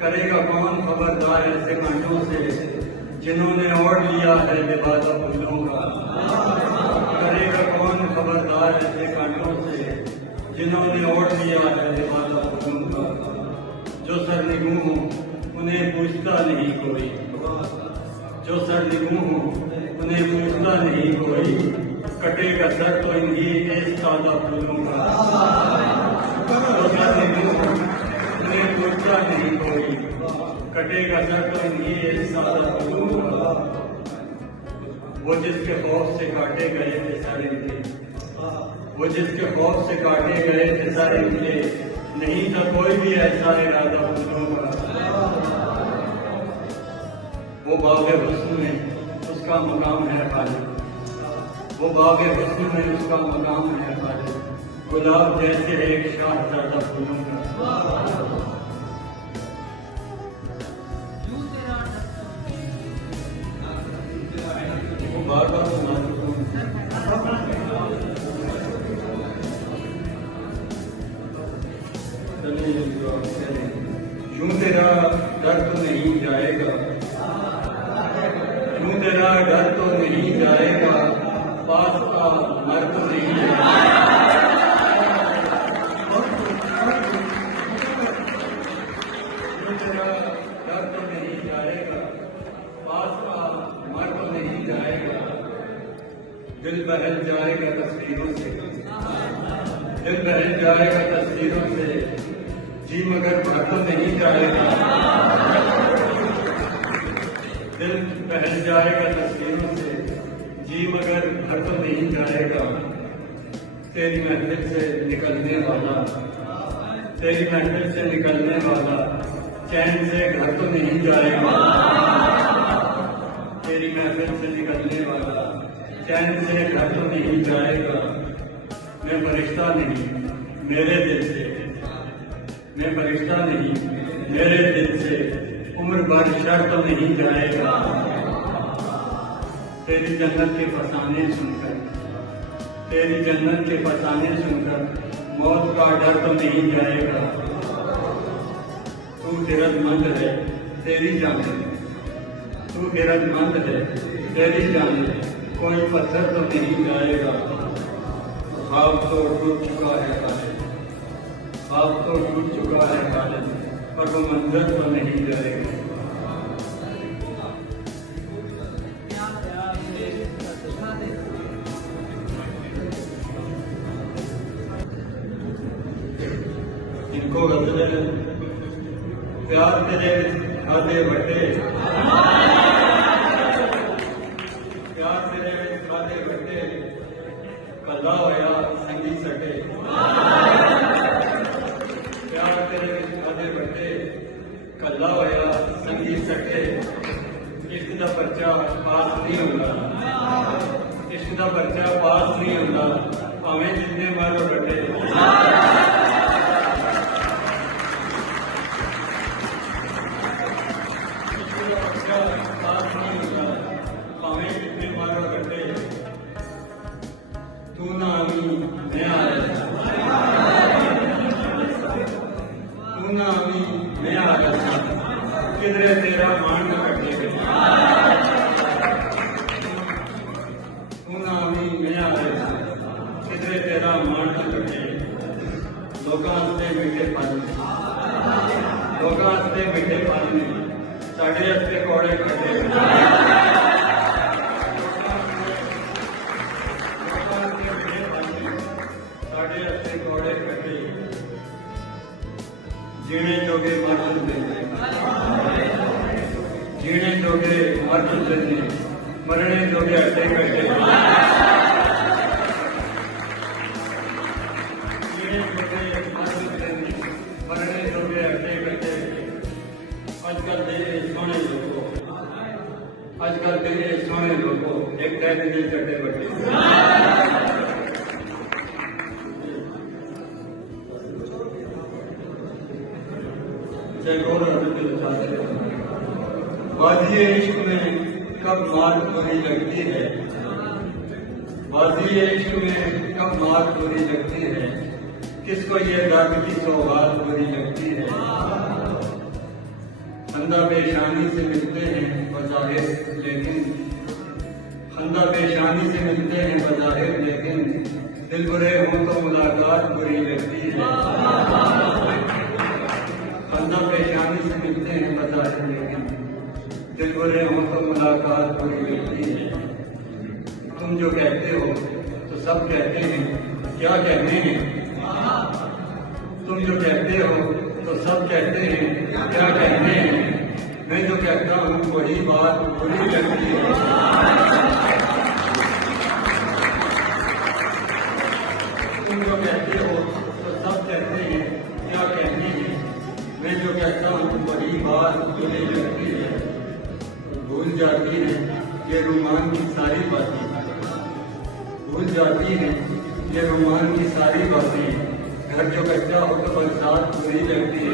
करेगा कौन खबरदार ऐसे कांटों से, जिन्होंने ओढ़ लिया है लिबादा फूलों का। करेगा कौन खबरदार ऐसे कांटों से, जिन्होंने ओढ़ लिया है लिबादा फूलों का। जो सरनिगूं हो उन्हें पूछता नहीं कोई, जो सरनिगूं हो उन्हें पूछता नहीं कोई, कटेगा सर तो इन्हीं इस ताजा फूलों का। जो सरनिगूं हो उन्हें पूछता नहीं कोई, कटेगा सर तो इन्हीं इस ताजा फूलों का। वो जिसके खौफ से काटे गए थे सर इनके, वो जिसके खौफ से काटे गए थे सर इनके, नहीं था कोई भी ऐसा इरादा फूलों का। वो बाग़े हुस्न में उसका मकाम है खालिद, वो बाग़े हुस्न में उसका मकाम है खालिद, गुलाब जैसे एक शाहज़ादा फूलों का। वो बार बार सुना चुका हूँ। यूं तेरा डर तो नहीं जाएगा, यूं तेरा डर तो नहीं जाएगा, पास का मर तो नहीं जाएगा। यूं तेरा डर तो नहीं जाएगा, पास का मर तो नहीं जाएगा। दिल बहल जाएगा तस्वीरों से, दिल बहल जाएगा तस्वीरों से, जी मगर भर तो नहीं जाएगा। दिल बहल जाएगा तस्वीरों से, जी मगर भर तो नहीं जाएगा। तेरी महफिल से निकलने वाला, तेरी महफिल से निकलने वाला, चैन से घर तो नहीं जाएगा। तेरी महफिल से निकलने वाला, चैन से घर तो नहीं जाएगा। मैं फरिश्ता नहीं मेरे दिल से, मैं फरिश्ता नहीं मेरे दिल से, उम्र भर शर तो नहीं जाएगा। तेरी जन्नत के फसाने सुनकर, तेरी जन्नत के फसाने सुनकर, मौत का डर तो नहीं जाएगा। तू गिरदमंद है तेरी जाने, तू गिरदमंद है तेरी जाने, कोई पत्थर तो नहीं जाएगा। ख्वाब तो टूट चुका है खालिद, ख्वाब तो टूट चुका है खालिद, पर वो मंजर तो नहीं जाएगा। इनको गजल प्यार तेरे खाते बटे, प्यार तेरे खाते बटे, कला होया संगी सटे। प्यार तेरे खाते बटे, कला होया संगी सटे। इश्क दा पर्चा पास नहीं होगा, इश्क दा पर्चा किधरे तेरा मान न कटे तू ना भी नया है किधरे तेरा मान न कटे लोकां हस्ते मीठे फल ने साढ़े हस्ते कौड़े कटे साढ़े हस्ते कौड़े कटे जीने जोगे मर चुके जीने जोगे मर चुके ने मरने जोगे अड्डे कटे जीने जोगे मर चुके ने मरने जोगे अड्डे कटे अजकल दे सोने लोगों एक टाइम दिल चट्टे बटे बाजी इश्क में कब मार पूरी लगती है बाजी इश्क में कब मार पूरी लगती है किसको ये दर्द की सौगात पूरी लगती है खंदा पेशानी से मिलते हैं बज़ाहिर लेकिन खंदा पेशानी से मिलते हैं बज़ाहिर लेकिन दिल बुरे हों तो मुलाकात बुरी लगती है खंदा पेशानी से मिलते हैं बज़ाहिर लेकिन दिल बुरे हों तो मुलाकात बुरी लगती है तुम जो कहते हो तो सब कहते हैं क्या कहते हैं तुम जो कहते हो तो सब कहते हैं क्या कहते हैं मैं जो कहता हूँ वही बात बुरी लगती है तुम जो कहते हो तो सब कहते हैं क्या कहते हैं मैं जो कहता हूँ वही बात बुरी लगती है भूल जाती है ये रोमान की सारी बातें भूल जाती है ये रोमान की सारी बातें घर जो कच्चा हो तो बरसात बुरी लगती है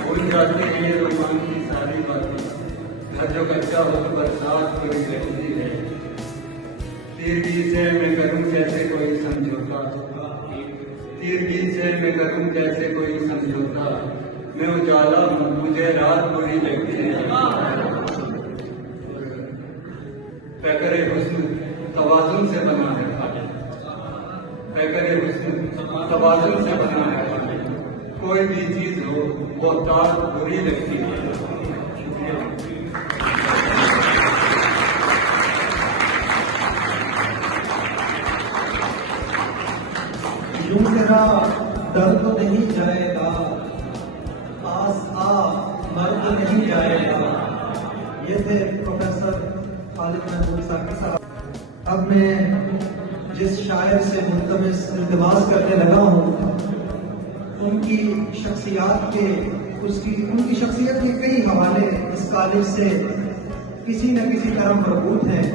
भूल जाती है ये रोमान की सारी बातें घर जो कच्चा हो तो बरसात बुरी लगती है तीरगी से मैं करूं कैसे कोई समझौता तीरगी से मैं करूं कैसे कोई समझौता मैं उजाला हूँ मुझे रात बुरी लगती है पैकरे हुस्न तवाजुन से बना है पैकरे हुस्न तवाजुन से बना है कोई भी चीज हो वो तार बुरी लगती है यूं तेरा दर्द तो नहीं जाएगा पास आ मर्द नहीं जाएगा ये थे प्रोफेसर खालिद महमूद साकी साहब अब मैं जिस शायर से मुल्तमिस इल्तिमास करने लगा हूँ उनकी शख्सियत के उनकी शख्सियत के कई हवाले इस कॉलेज से किसी न किसी तरह मरबूत हैं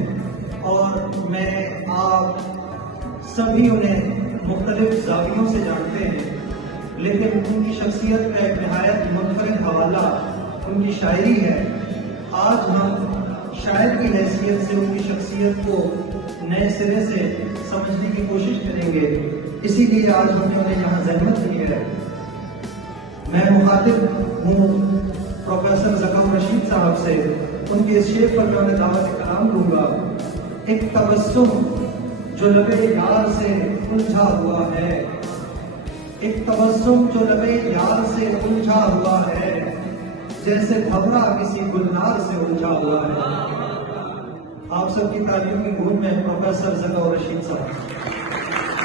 और मैं आप सभी उन्हें मुख्तलिफ जावियों से जानते हैं लेकिन उनकी शख्सियत का एक नहायत मुनफरिद हवाला उनकी शायरी है आज हम शायर की हैसियत से उनकी शख्सियत को नए सिरे से समझने की कोशिश करेंगे इसीलिए आज हमने उन्हें यहाँ जहमत दी है मैं मुखातिब हूँ प्रोफेसर ज़क़ाम रशीद साहब से उनके इस शेर पर मैं उन्हें दावत कलाम दूंगा एक तबस्सुम जो लबे यार से उलझा हुआ है एक तबस्सुम जो लबे यार से उलझा हुआ है जैसे भंवरा किसी गुलनार से उलझा हुआ है आप सबकी तालियों की गूंज में प्रोफेसर ज़क़ाम रशीद साहब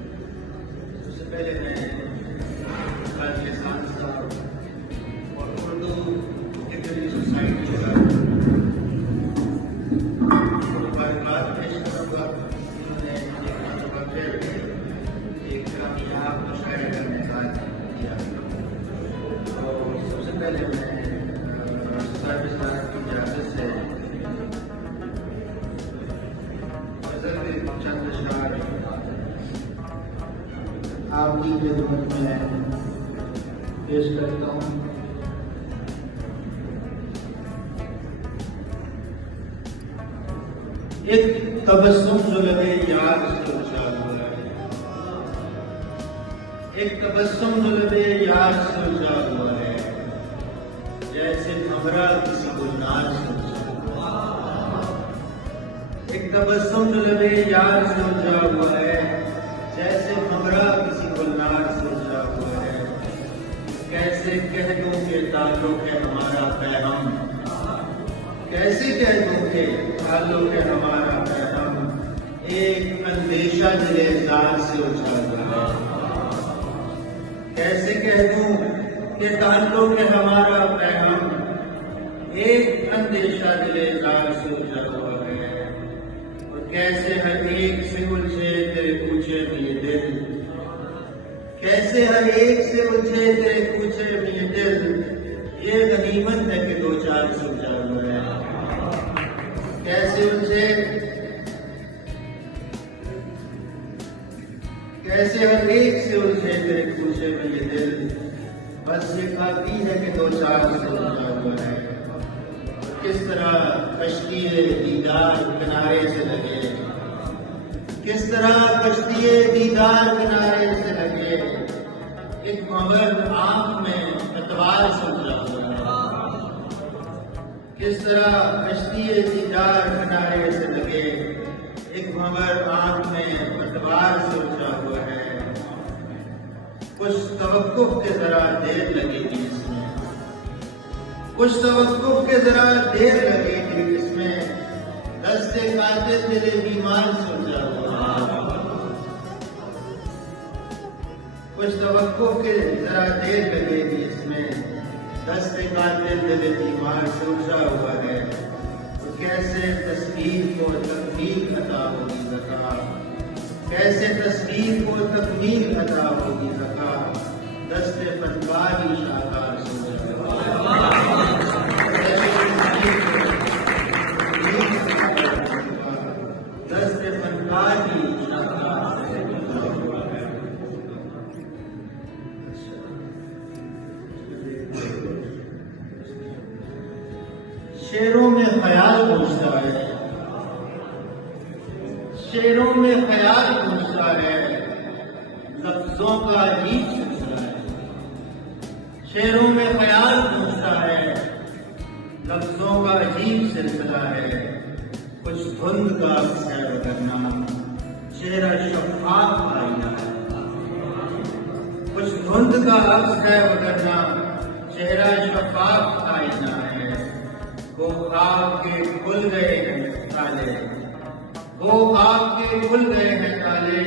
सबसे पहले मैं खान साहब और उर्दू लिटरेरी सोसाइटी का मुबारकबाद पेश करूँगा उन्होंने एक कामयाब मुशायरा करने का दिया और सबसे पहले मैं सर्विस की इजाज़त से चंद शार आपकी खिदमत में पेश करता हूँ। एक तबस्सुम जो लगे यार से उजाड़ हुआ है, एक तबस्सुम जो लगे यार से उजाड़ हुआ है, जैसे भंवरा किसी गुलनार से उजाड़ हुआ है। एक तबस्सुम जो लगे यार से उजाड़ हुआ है, जैसे भंवरा किसी गुलनार से उजाड़ हुआ है। कैसे कह दूं कि ताल्लुक है हमारा पैगाम, कैसे कह दूं कि ताल्लुक है हमारा पैगाम, एक अंदेशा दिले जार से उछाल रहा है। कैसे कह दूं कि ताल्लुक है हमारा पैगाम, एक अंदेशा दिले जार से उछाल हुआ है। और कैसे हर एक से उलझे तेरे पूछे में ये दिल, कैसे हर एक से उलझे तेरे पूछे में ये दिल, ये गनीमत है कि दो चार से उजाड़ हुआ है। कैसे उलझे, कैसे हर एक से उलझे तेरे पूछे में ये दिल, बस ये काफी है कि दो चार से उजाड़ हुआ है। किस तरह कश्ती दीदार किनारे से लगे, किस तरह कश्ती दीदार किनारे से लगे, एक भंवर आंख में एतबार से उतरा हुआ है। किस तरह कश्ती दीदार किनारे से लगे, एक भंवर आंख में एतबार से उतरा हुआ है। कुछ तवक्कुफ के जरा देर लगेगी इसमें, कुछ तवक्कुफ के जरा देर लगेगी इसमें, दस्ते कातिल दिले बीमार से उतरा हुआ है। कुछ तवक्कुफ के जरा देर लगेगी इसमें, दस्ते कातिल दिले बीमार से उतरा हुआ है। तो कैसे तस्वीर को तकमील अता होगी ज़का, कैसे तस्वीर को तकमील अता होगी ज़का, दस्ते फनकार ही शाहकार से दस्ते फनकार ही शाहकार से हुआ है। शेरों में ख्याल गूंजता है, शेरों में ख्याल गूंजता है, लफ्जों का अजीब सिलसिला है। शेरों में ख्याल गूंजता है, लफ्जों का अजीब सिलसिला है। कुछ धुंध का सैर करना, चेहरा शफाफ आईना है। कुछ धुंध का सैर करना, चेहरा शफाफ आईना है। वो आपके खुल गए हैं ताले, वो आपके खुल गए हैं ताले,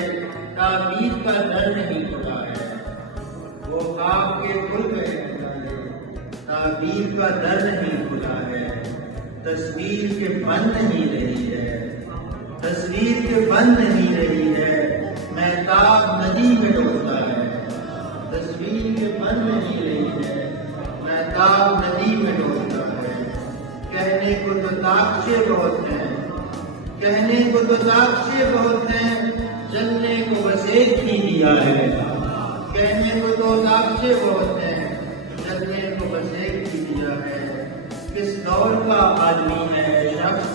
ताबीर का दर नहीं खुला है। वो आपके खुल गए हैं ताले, ताबीर का दर नहीं खुला है। तस्वीर के बन नहीं रही है, तस्वीर के बन नहीं रही है, महताब नदी में डूबता है। तस्वीर के बन नहीं रही है, महताब नदी में डूबता है। कहने को तो ताक़शे बहुत हैं, कहने को तो ताक़शे बहुत हैं, जलने को बस एक ही दिया है। कहने को तो ताक़शे बहुत हैं, जलने को बस एक ही दिया है। किस दौर का आदमी है शख्स,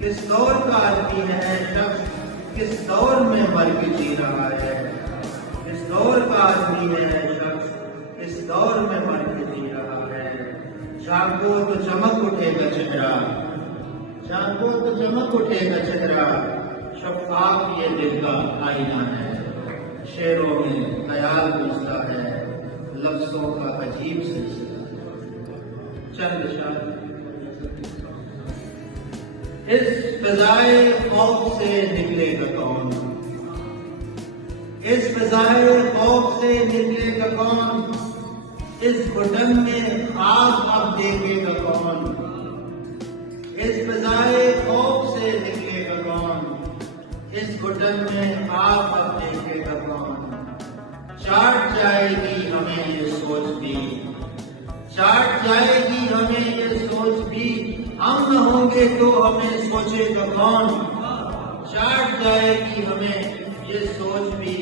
किस दौर का आदमी है शख्स, किस दौर में मर के जी रहा है। किस दौर का आदमी है शख्स, किस दौर में मर के जी रहा है। झांको तो चमक उठेगा चेहरा, झांको तो चमक उठेगा चेहरा, शफाफ ये दिल का आईना है। शेरों में ख्याल गूंजता है, लफ्जों का अजीब सिलसिला। चंद शाद इस फ़ज़ाए खौफ से निकलेगा कौन, इस फ़ज़ाए खौफ से निकलेगा कौन, इस घुटन में खाक अब देखेगा कौन। इस फ़ज़ाए खौफ से निकलेगा कौन, इस घुटन में खाक अब देखेगा कौन। चाट जाएगी हमें ये सोच भी, चाट जाएगी हमें ये सोच भी, हम न होंगे तो हमें सोचेगा कौन। चाट जाएगी हमें ये सोच भी,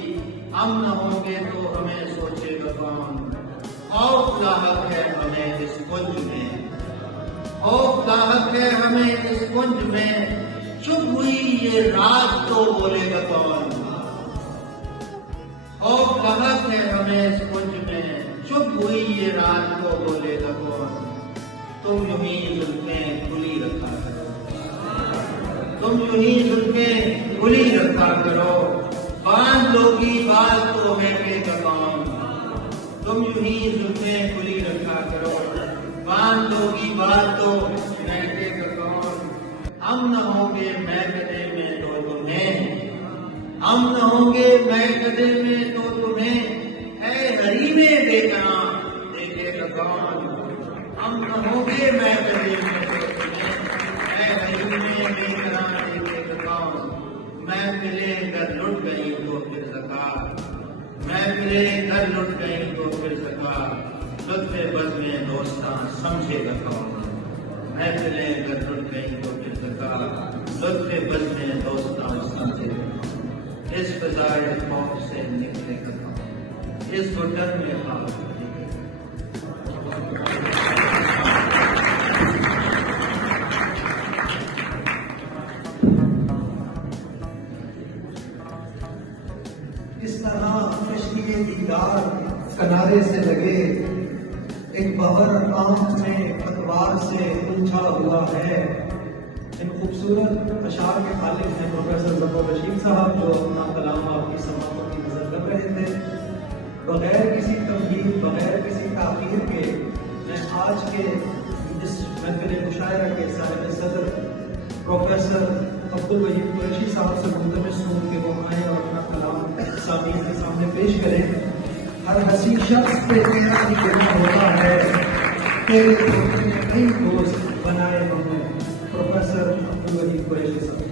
हम न होंगे तो हमें सोचेगा कौन। खौफ लाहक है हमें इस कुंज में, खौफ लाहक है हमें इस कुंज में, चुप हुई ये रात तो बोलेगा कौन। खौफ लहक है हमें इस कुंज में, चुप हुई ये रात तो बोलेगा कौन। तुम यूं ही जुल्फें खुली रखा करो, तुम यूं ही जुल्फें खुली रखा करो, बांध लोगी बात तो महकेगा कौन। तुम यूं ही जुल्फें खुली रखा करो, बांध लोगी बात तो महकेगा कौन। हम न होंगे महकने में तो तुम्हें, हम न होंगे महकने में तो तुम्हें, है हरीमे बेकरार देखेगा कौन। हम न होंगे महकने में तो तुम्हें, है हरीमे बेकरार देखेगा कौन। महफिलें घर लुट गई तो फिर ज़कात, महफिलें घर लुट गई तो फिर ज़कात, लुत्फ़े बज़्म में दोस्तां समझेगा कौन। महफिलें घर लुट गई तो फिर ज़कात, लुत्फ़े बज़्म में दोस्तां समझेगा। इस फ़ज़ाए खौफ से निकलेगा कौन, इस घुटन में हाथ इस तरह कश्ती दीदार किनारे से लगे, एक बहर आंख में पतवार से उलझा हुआ है। इन खूबसूरत अशार के खालिक हैं प्रोफेसर ज़फ़र रशीद साहब, जो अपना कलाम आपकी समाअत की नज़र कर रहे थे। बगैर किसी तमहीद, बगैर किसी ताख़ीर के मैं आज के इस महफ़िल मुशायरा के साहिब सदर प्रोफेसर अब्दुल वहीद कुरैशी साहब से मुल्तमस हूँ कि वो आए और अपना कलाम सामीन के सामने पेश करें। हर हसी शख्स पे तेरा ही गिरना होता है, तेरे कई दोस्त बनाए हमने। प्रोफेसर अब्दुल वहीद कुरैशी साहब।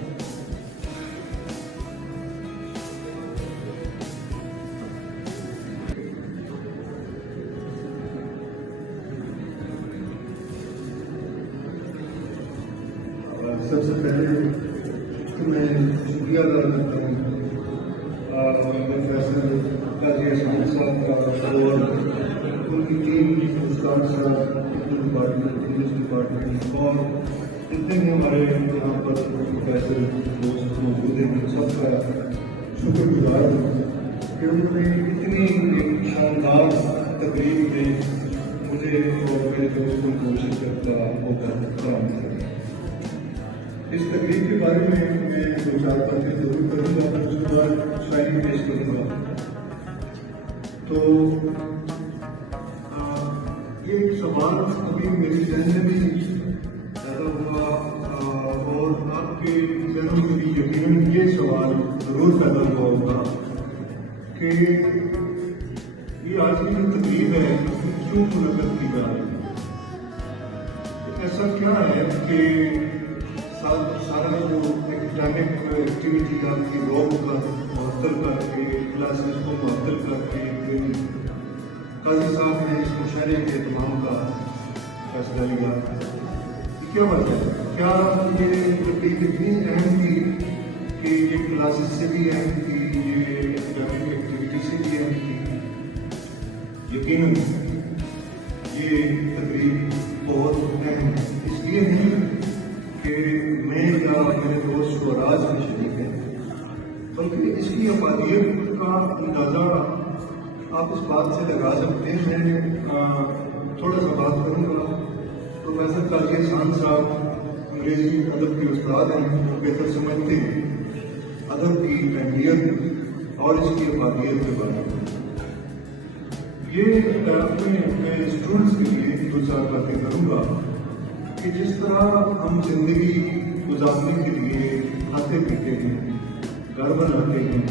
सबसे पहले तो मैं शुक्रिया अदा करता हूँ प्रोफेसर काजी अहसान साहब का और उनकी टीम, उस्ताद साहब, डिपार्टमेंट, इंग्लिश डिपार्टमेंट और जितने भी हमारे यहाँ पर प्रोफेसर दोस्त मौजूद हैं, सबका शुक्रगुजार हूँ कि उन्होंने इतनी एक शानदार तकरीब में मुझे और मेरे दोस्तों को शिरकत का मौका फराहम किया। इस तकरीब के बारे में मैं दो चार बातें जरूर करूँगा, उसके बाद शायरी पेश करूँगा। तो ये एक सवाल अभी मेरे जहन में भी पैदा हुआ और आपके जहन में भी यकीनन ये सवाल जरूर पैदा हुआ होगा कि ये आज की जो तकरीब है क्यों मुनक़्क़द की जा रही है। ऐसा क्या है कि सारा जो एकेडमिक एक्टिविटी आपकी रॉक का मुअत्तल करके, क्लासेस को मुअत्तल करके काजी साहब ने इस मुशायरे के तमाम का फैसला लिया। क्या बात है, क्या ये तकरीब इतनी अहम थी कि ये क्लासेस से भी अहम थी, ये एकेडमिक एक्टिविटी से भी अहम थी? यकीनन ये तकरीब बहुत अहम है, इसलिए नहीं कि मैं या मेरे दोस्त शुराज में शरीक हैं, बल्कि इसकी अफादियत का अंदाज़ा आप इस बात से लगा सकते हैं। मैं थोड़ा सा बात करूँगा। प्रोफेसर काजी अहसान साहब अंग्रेजी अदब के उस्ताद हैं, वो बेहतर समझते हैं अदब की अहमियत और इसकी अफादियत के बारे में। ये अपने स्टूडेंट्स के लिए दो चार बातें करूँगा कि जिस तरह हम जिंदगी गुजारने के लिए खाते पीते हैं, घर बनाते हैं,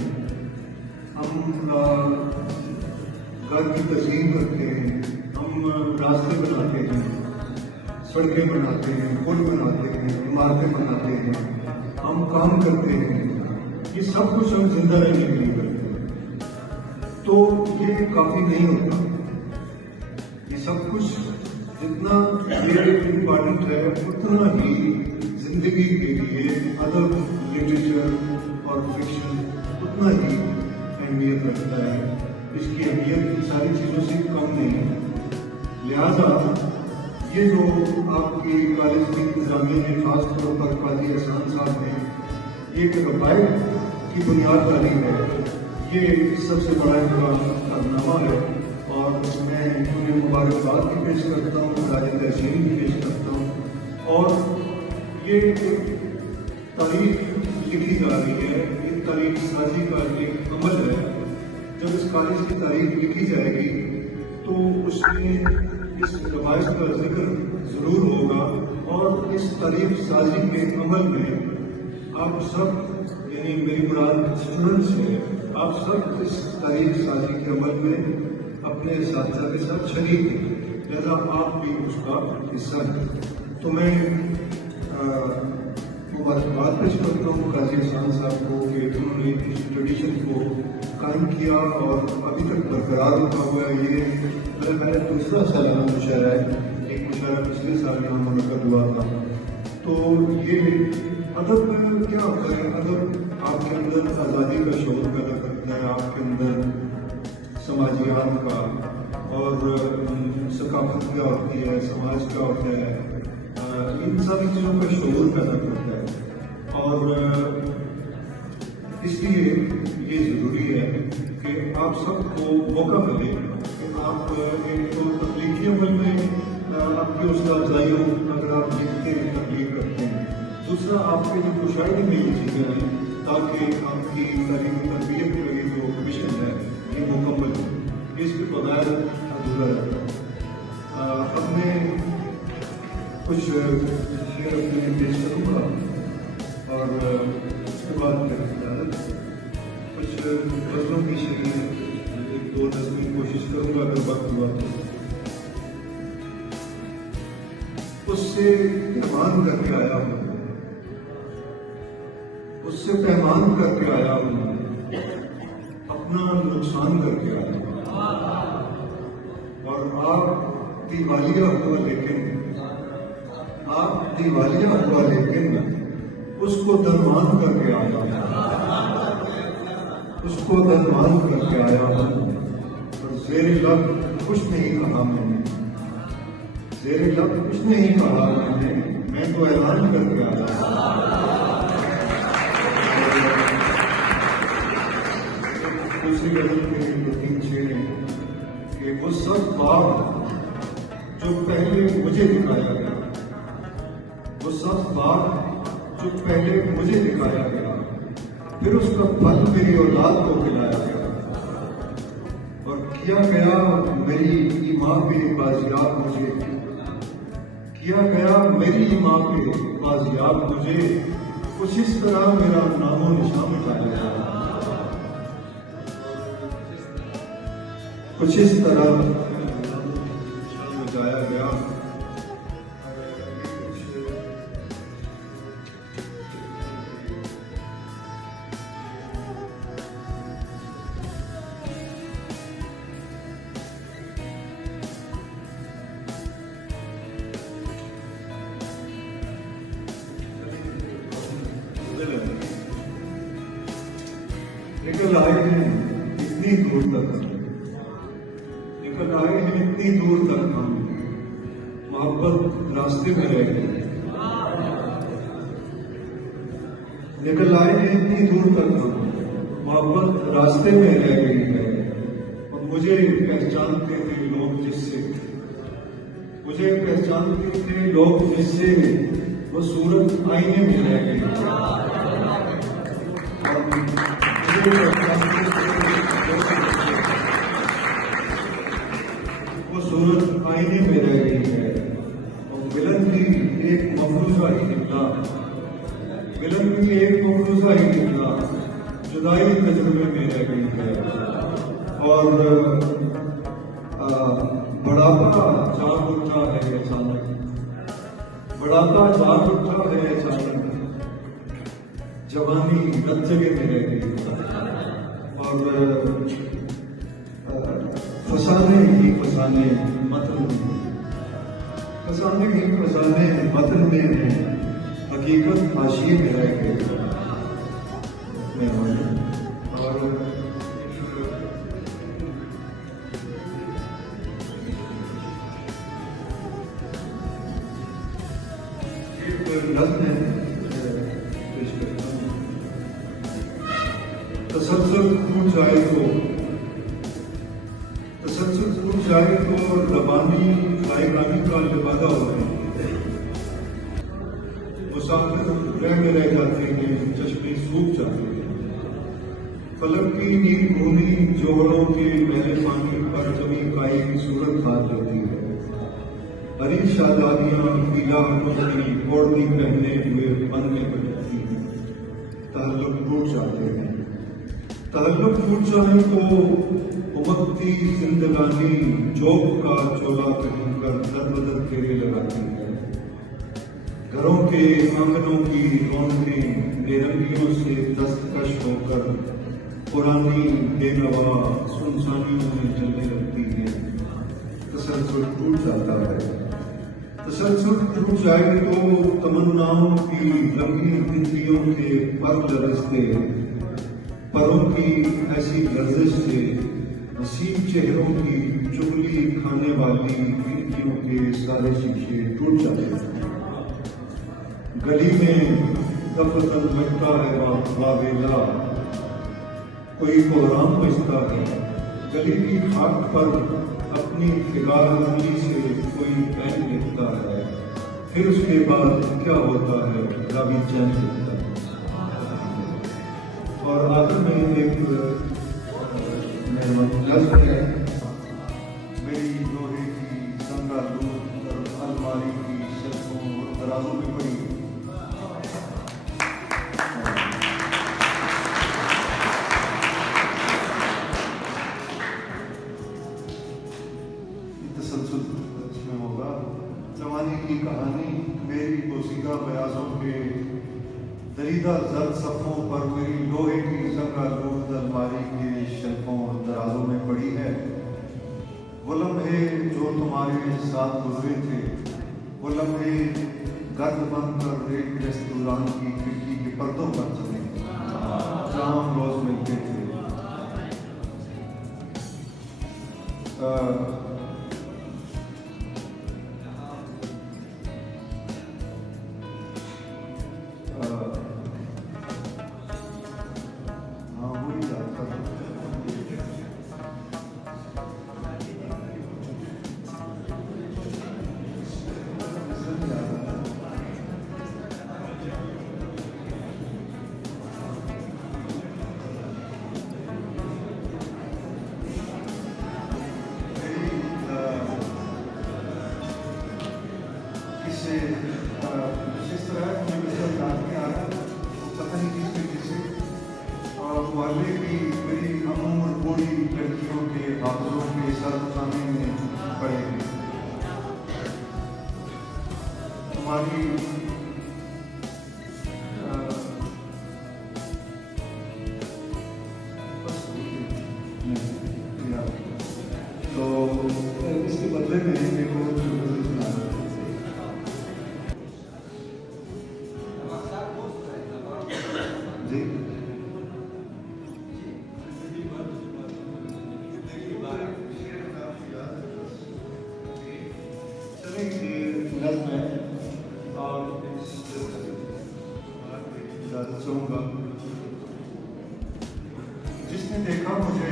हम घर की तज़हीन करते हैं, हम रास्ते बनाते हैं, सड़कें बनाते हैं, पुल बनाते हैं, इमारतें बनाते हैं, हम काम करते हैं, ये सब कुछ हम जिंदा रहने के लिए करते हैं। तो ये काफ़ी नहीं होता। ये सब कुछ जितना इम्पॉर्टेंट है उतना ही जिंदगी के लिए अदब, लिटरेचर और फिक्शन उतना ही अहमियत रखता है। इसकी अहमियत इन सारी चीज़ों से कम नहीं है। लिहाजा ये जो आपकी कॉलेज की इंतजामिया ने खास तौर पर काजी एहसान साहब ने ये रवायत की बुनियाद डाली है, ये सबसे बड़ा इनका कारनामा है और मैं उन्हें मुबारकबाद भी पेश करता हूँ, तारीख तहसीन भी पेश करता हूँ। और ये तारीख लिखी जा रही है, ये तारीख साजी का एक अमल है। जब इस कॉलेज की तारीख लिखी जाएगी तो उसमें इस रवायत का जिक्र जरूर होगा और इस तारीख साजी के अमल में आप सब, यानी मेरी मुराद स्टूडेंट्स है, आप सब इस तारीख साजी के अमल में अपने साथियों के साथ शरीक हैं, लिहाजा आप भी उसका हिस्सा हैं। तो मैं मुबारकबाद पेश करता हूँ काजी एहसान साहब को कि उन्होंने इस ट्रेडिशन को कायम किया और अभी तक बरकरार रखा हुआ है। ये मेरा दूसरा सालाना मुशायरा है, एक मुशायरा पिछले साल यहाँ मुनक़द हुआ था। तो ये अदब क्या होता है, अदब आपके अंदर आज़ादी का शौक़ पैदा करता है, आपके अंदर समाजियात का और सकाफत क्या होती है, समाज क्या होता है, इन सभी चीज़ों का शौक़ पैदा करता है। और इसलिए ये ज़रूरी है कि आप सबको मौका मिले कि आप एक तो तख्लीकी अमल में आपकी हौसला अफजाई हो, अगर आप लिखते हैं, तख्लीक करते हैं। दूसरा, आपके जो मुशायरे में ये चीज़ें हैं ताकि आपकी तालीमी तरबियत का ये जो मिशन है ये मुकम्मल हो, इसके बगैर अधूरा रहता है। अब मैं कुछ शेर अपने पेश करूँगा और उसके बाद मेरी इजाज़त। कुछ गज़लों की शक्ल एक दो नज़्म की कोशिश करूँगा अगर वक्त हुआ तो। उससे पैमान करके आया हूँ, उससे पैमान करके आया हूँ, अपना नुकसान करके आया हूँ। और आप दिवालिया हुआ लेकिन, आप दिवालिया हुआ लेकिन उसको दरमान करके आया हूँ, उसको दरमान करके आया हूँ। और ज़ेरे लब कुछ नहीं कहा मैंने, ज़ेरे लब कुछ नहीं कहा मैंने, मैं तो ऐलान करके आया हूँ। दूसरी गज़ल के दो तीन शेर हैं कि वो सब बाग जो पहले मुझे दिखाया गया, वो सब बाग जो पहले मुझे दिखाया गया, फिर उसका फल मेरी औलाद को खिलाया गया और किया गया मेरी ईमां पे बाजियाब मुझे, किया गया मेरी ईमां पे बाजियाब मुझे, कुछ इस तरह मेरा नामो निशान मिटाया गया, कुछ इस तरह मिटाया गया। निकल आए हैं इतनी दूर तक, निकल आए हैं इतनी दूर तक, हम मोहब्बत रास्ते में रह गई। निकल आए हैं इतनी दूर तक, हम मोहब्बत रास्ते में रह गई है। और मुझे पहचानते थे लोग जिससे, मुझे पहचानते थे लोग जिससे, वो सूरत आईने में रह गई। वो सूरत आईने में रह गई है। और विलन भी एक मफरूजा ही निकला, विलन भी एक मफरूजा ही निकला, जुदाई तजुर्बे में रह गई है। और बढ़ापा जाग उठा है अचानक, बढ़ापा जाग उठा है अचानक, जवानी रत जगह में रह गई। और फसाने ही फसाने मतन में, फसाने ही फसाने मतन में है, हकीकत हाशिए में रह गई। और नज़्म है, पेश करता हूँ। तसलसल टूट जाए तो रबानी गायकानी का लिबादा हो गए, मुसाफिर रह जाते हैं, चश्मे सूख जाते हैं। फलक की नींद भूनी जोहरों के महले पानी पर कभी काई की सूरत हाथ होती है। हरी शादादियां पीलाहटों की ओढ़नी पहने हुए पन में बजती हैं। तहल्लुक टूट जाते हैं। तहल्लुक टूट जाए तो उमकती जिंदगानी जोक का चोला पहनकर दर बदर फेरे लगाती है। घरों के आंगनों की रौनकें बेरंगियों से दस्तकश होकर पुरानी बेनवा सुनसानियों में चलने लगती है। तसलसल टूट जाता है। तसलसल टूट जाए तो तमन्नाओं की लंबी गिनतियों के पर लरसते, परों की ऐसी गर्जिश से वसीम चेहरों की चुगली खाने वाली खिड़कियों के सारे शीशे टूट जाते हैं। गली में दफतन मचता है वावेला, कोई कोहराम बजता है। गली की खाक पर अपनी फिगार उंगली से कोई पैन लिखता है। फिर उसके बाद क्या होता है, रावी चैन लिखता है। और आखिर में एक लफ्ज़ है, मेरी लोहे की संगा दूध अलमारी की शेल्फों और दराजों में पड़ी। इसमें होगा जवानी की कहानी, मेरी पोसीदा बयासों के दरीदा जर्द सफ़ों पर मेरी लोहे की ज़ंगालूद अलमारी के शेल्फों और दराजों में पड़ी है। वो लम्हे जो तुम्हारे साथ गुजरे थे, वो लम्हे गर्द बंद कर एक रेस्तुरान की खिड़की के पर्दों पर चले, जहाँ हम रोज मिलते थे। जिस तरह मुझे याद नहीं आ रहा, पता नहीं किस तरीके से वाले की मेरी अमूर बूढ़ी लड़कियों के हाथों के सर खाने में पड़े हैं। तुम्हारी तो इसके बदले में मेरे को जिसने देखा मुझे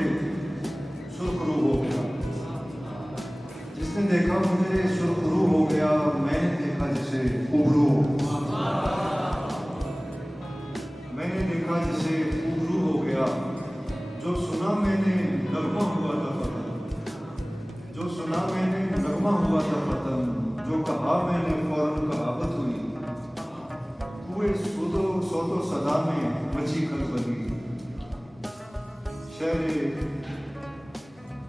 सुरखरू हो गया, जिसने देखा मुझे सुरखरू हो गया, मैंने देखा जिसे उभरू, मैंने देखा जिसे उभरू हो गया। जो सुना मैंने नगमा हुआ था पतन, जो सुना मैंने नगमा हुआ था पतन, जो कहा मैंने फौरन कहावत हुई। हुए सोतो सदा में मची खलबली,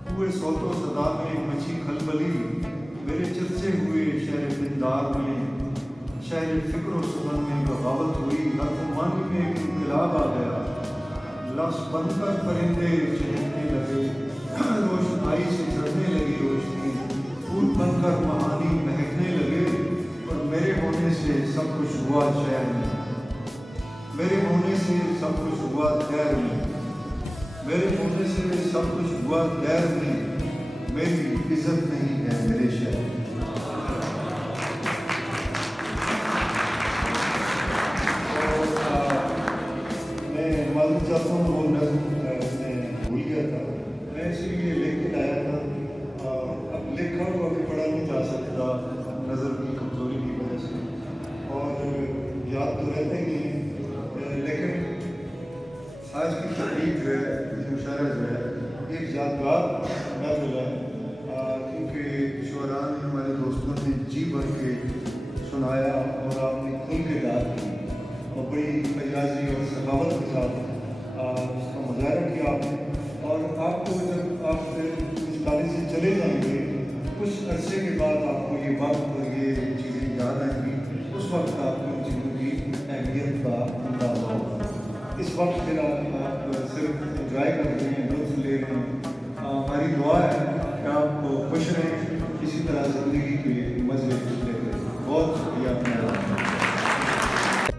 हुए सोतो सदा में मची खलबली। मेरे चर्चे हुए शहर दिलदार में, शहर फिक्र सुमन में बगावत हुई। हरफुमानी में एक इनकलाब आ गया, लफ्ज़ बनकर परिंदे चहकने लगे, रोशनाई से झड़ने लगी रोशनी, फूल बनकर महानी महकने लगे। और मेरे होने से सब कुछ हुआ शहर में, मेरे होने से सब कुछ हुआ खैर में, मेरे होने से सब कुछ हुआ खैर में। मेरी इज्जत नहीं है मेरे शहर। मुशायरा जो है एक यादगार महफिल है, क्योंकि शुअरा ने हमारे दोस्तों ने जी भर के सुनाया और आपने खुल के दाद की और बड़ी अयाजी और सखावत के साथ उसका मुजाहरा किया आपने। और आपको जब आप इस तारीख से चले जाएंगे कुछ अरसे के बाद आपको ये वक्त और ये चीज़ें याद आएंगी, उस वक्त आपको इन चीज़ों की अहमियत का अंदाजा होगा। इस वक्त फिर आप सिर्फ इंजॉय कर रहे हैं, लुत्फ ले रहे हैं। हमारी दुआ है कि आप खुश रहें, इसी तरह ज़िंदगी के मज़े लेते रहें। बहुत शुक्रिया अपना।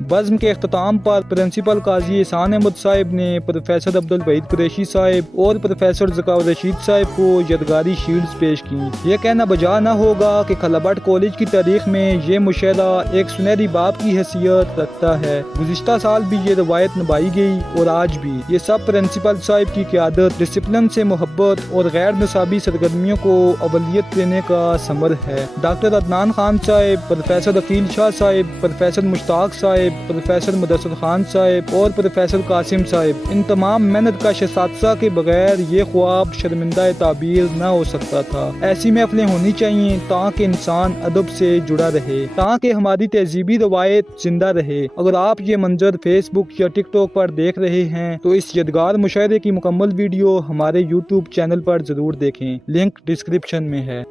बज़्म के अख्ताम पर प्रिंसिपल काजी एहसान अहमद साहिब ने प्रोफेसर अब्दुल वहीद कुरैशी साहिब और प्रोफेसर ज़काउर रशीद साहिब को यादगारी शील्ड्स पेश की। यह कहना बजा न होगा कि खलाबट कॉलेज की तारीख में ये मुशायरा एक सुनहरी बाब की हैसियत रखता है। गुज़िश्ता साल भी ये रवायत निभाई गई और आज भी ये सब प्रिंसिपल साहिब की क़यादत, डिसिप्लिन से मोहब्बत और गैर निसाबी सरगर्मियों को अवलियत देने का समर है। Doctor Adnan Khan sahib, professor Aqeel Shah sahib, professor Mushtaq sahib, professor Mudassir Khan sahib और प्रोफेसर कासिम साहिब, इन तमाम मेहनत का असातिज़ा के बगैर ये ख्वाब शर्मिंदा ताबीर न हो सकता था। ऐसी महफिलें होनी चाहिए ताकि इंसान अदब से जुड़ा रहे, ताकि हमारी तहजीबी रवायत जिंदा रहे। अगर आप ये मंजर फेसबुक या टिकटॉक पर देख रहे हैं तो इस यादगार मुशायरे की मुकम्मल वीडियो हमारे यूट्यूब चैनल पर जरूर देखें, लिंक डिस्क्रिप्शन में है।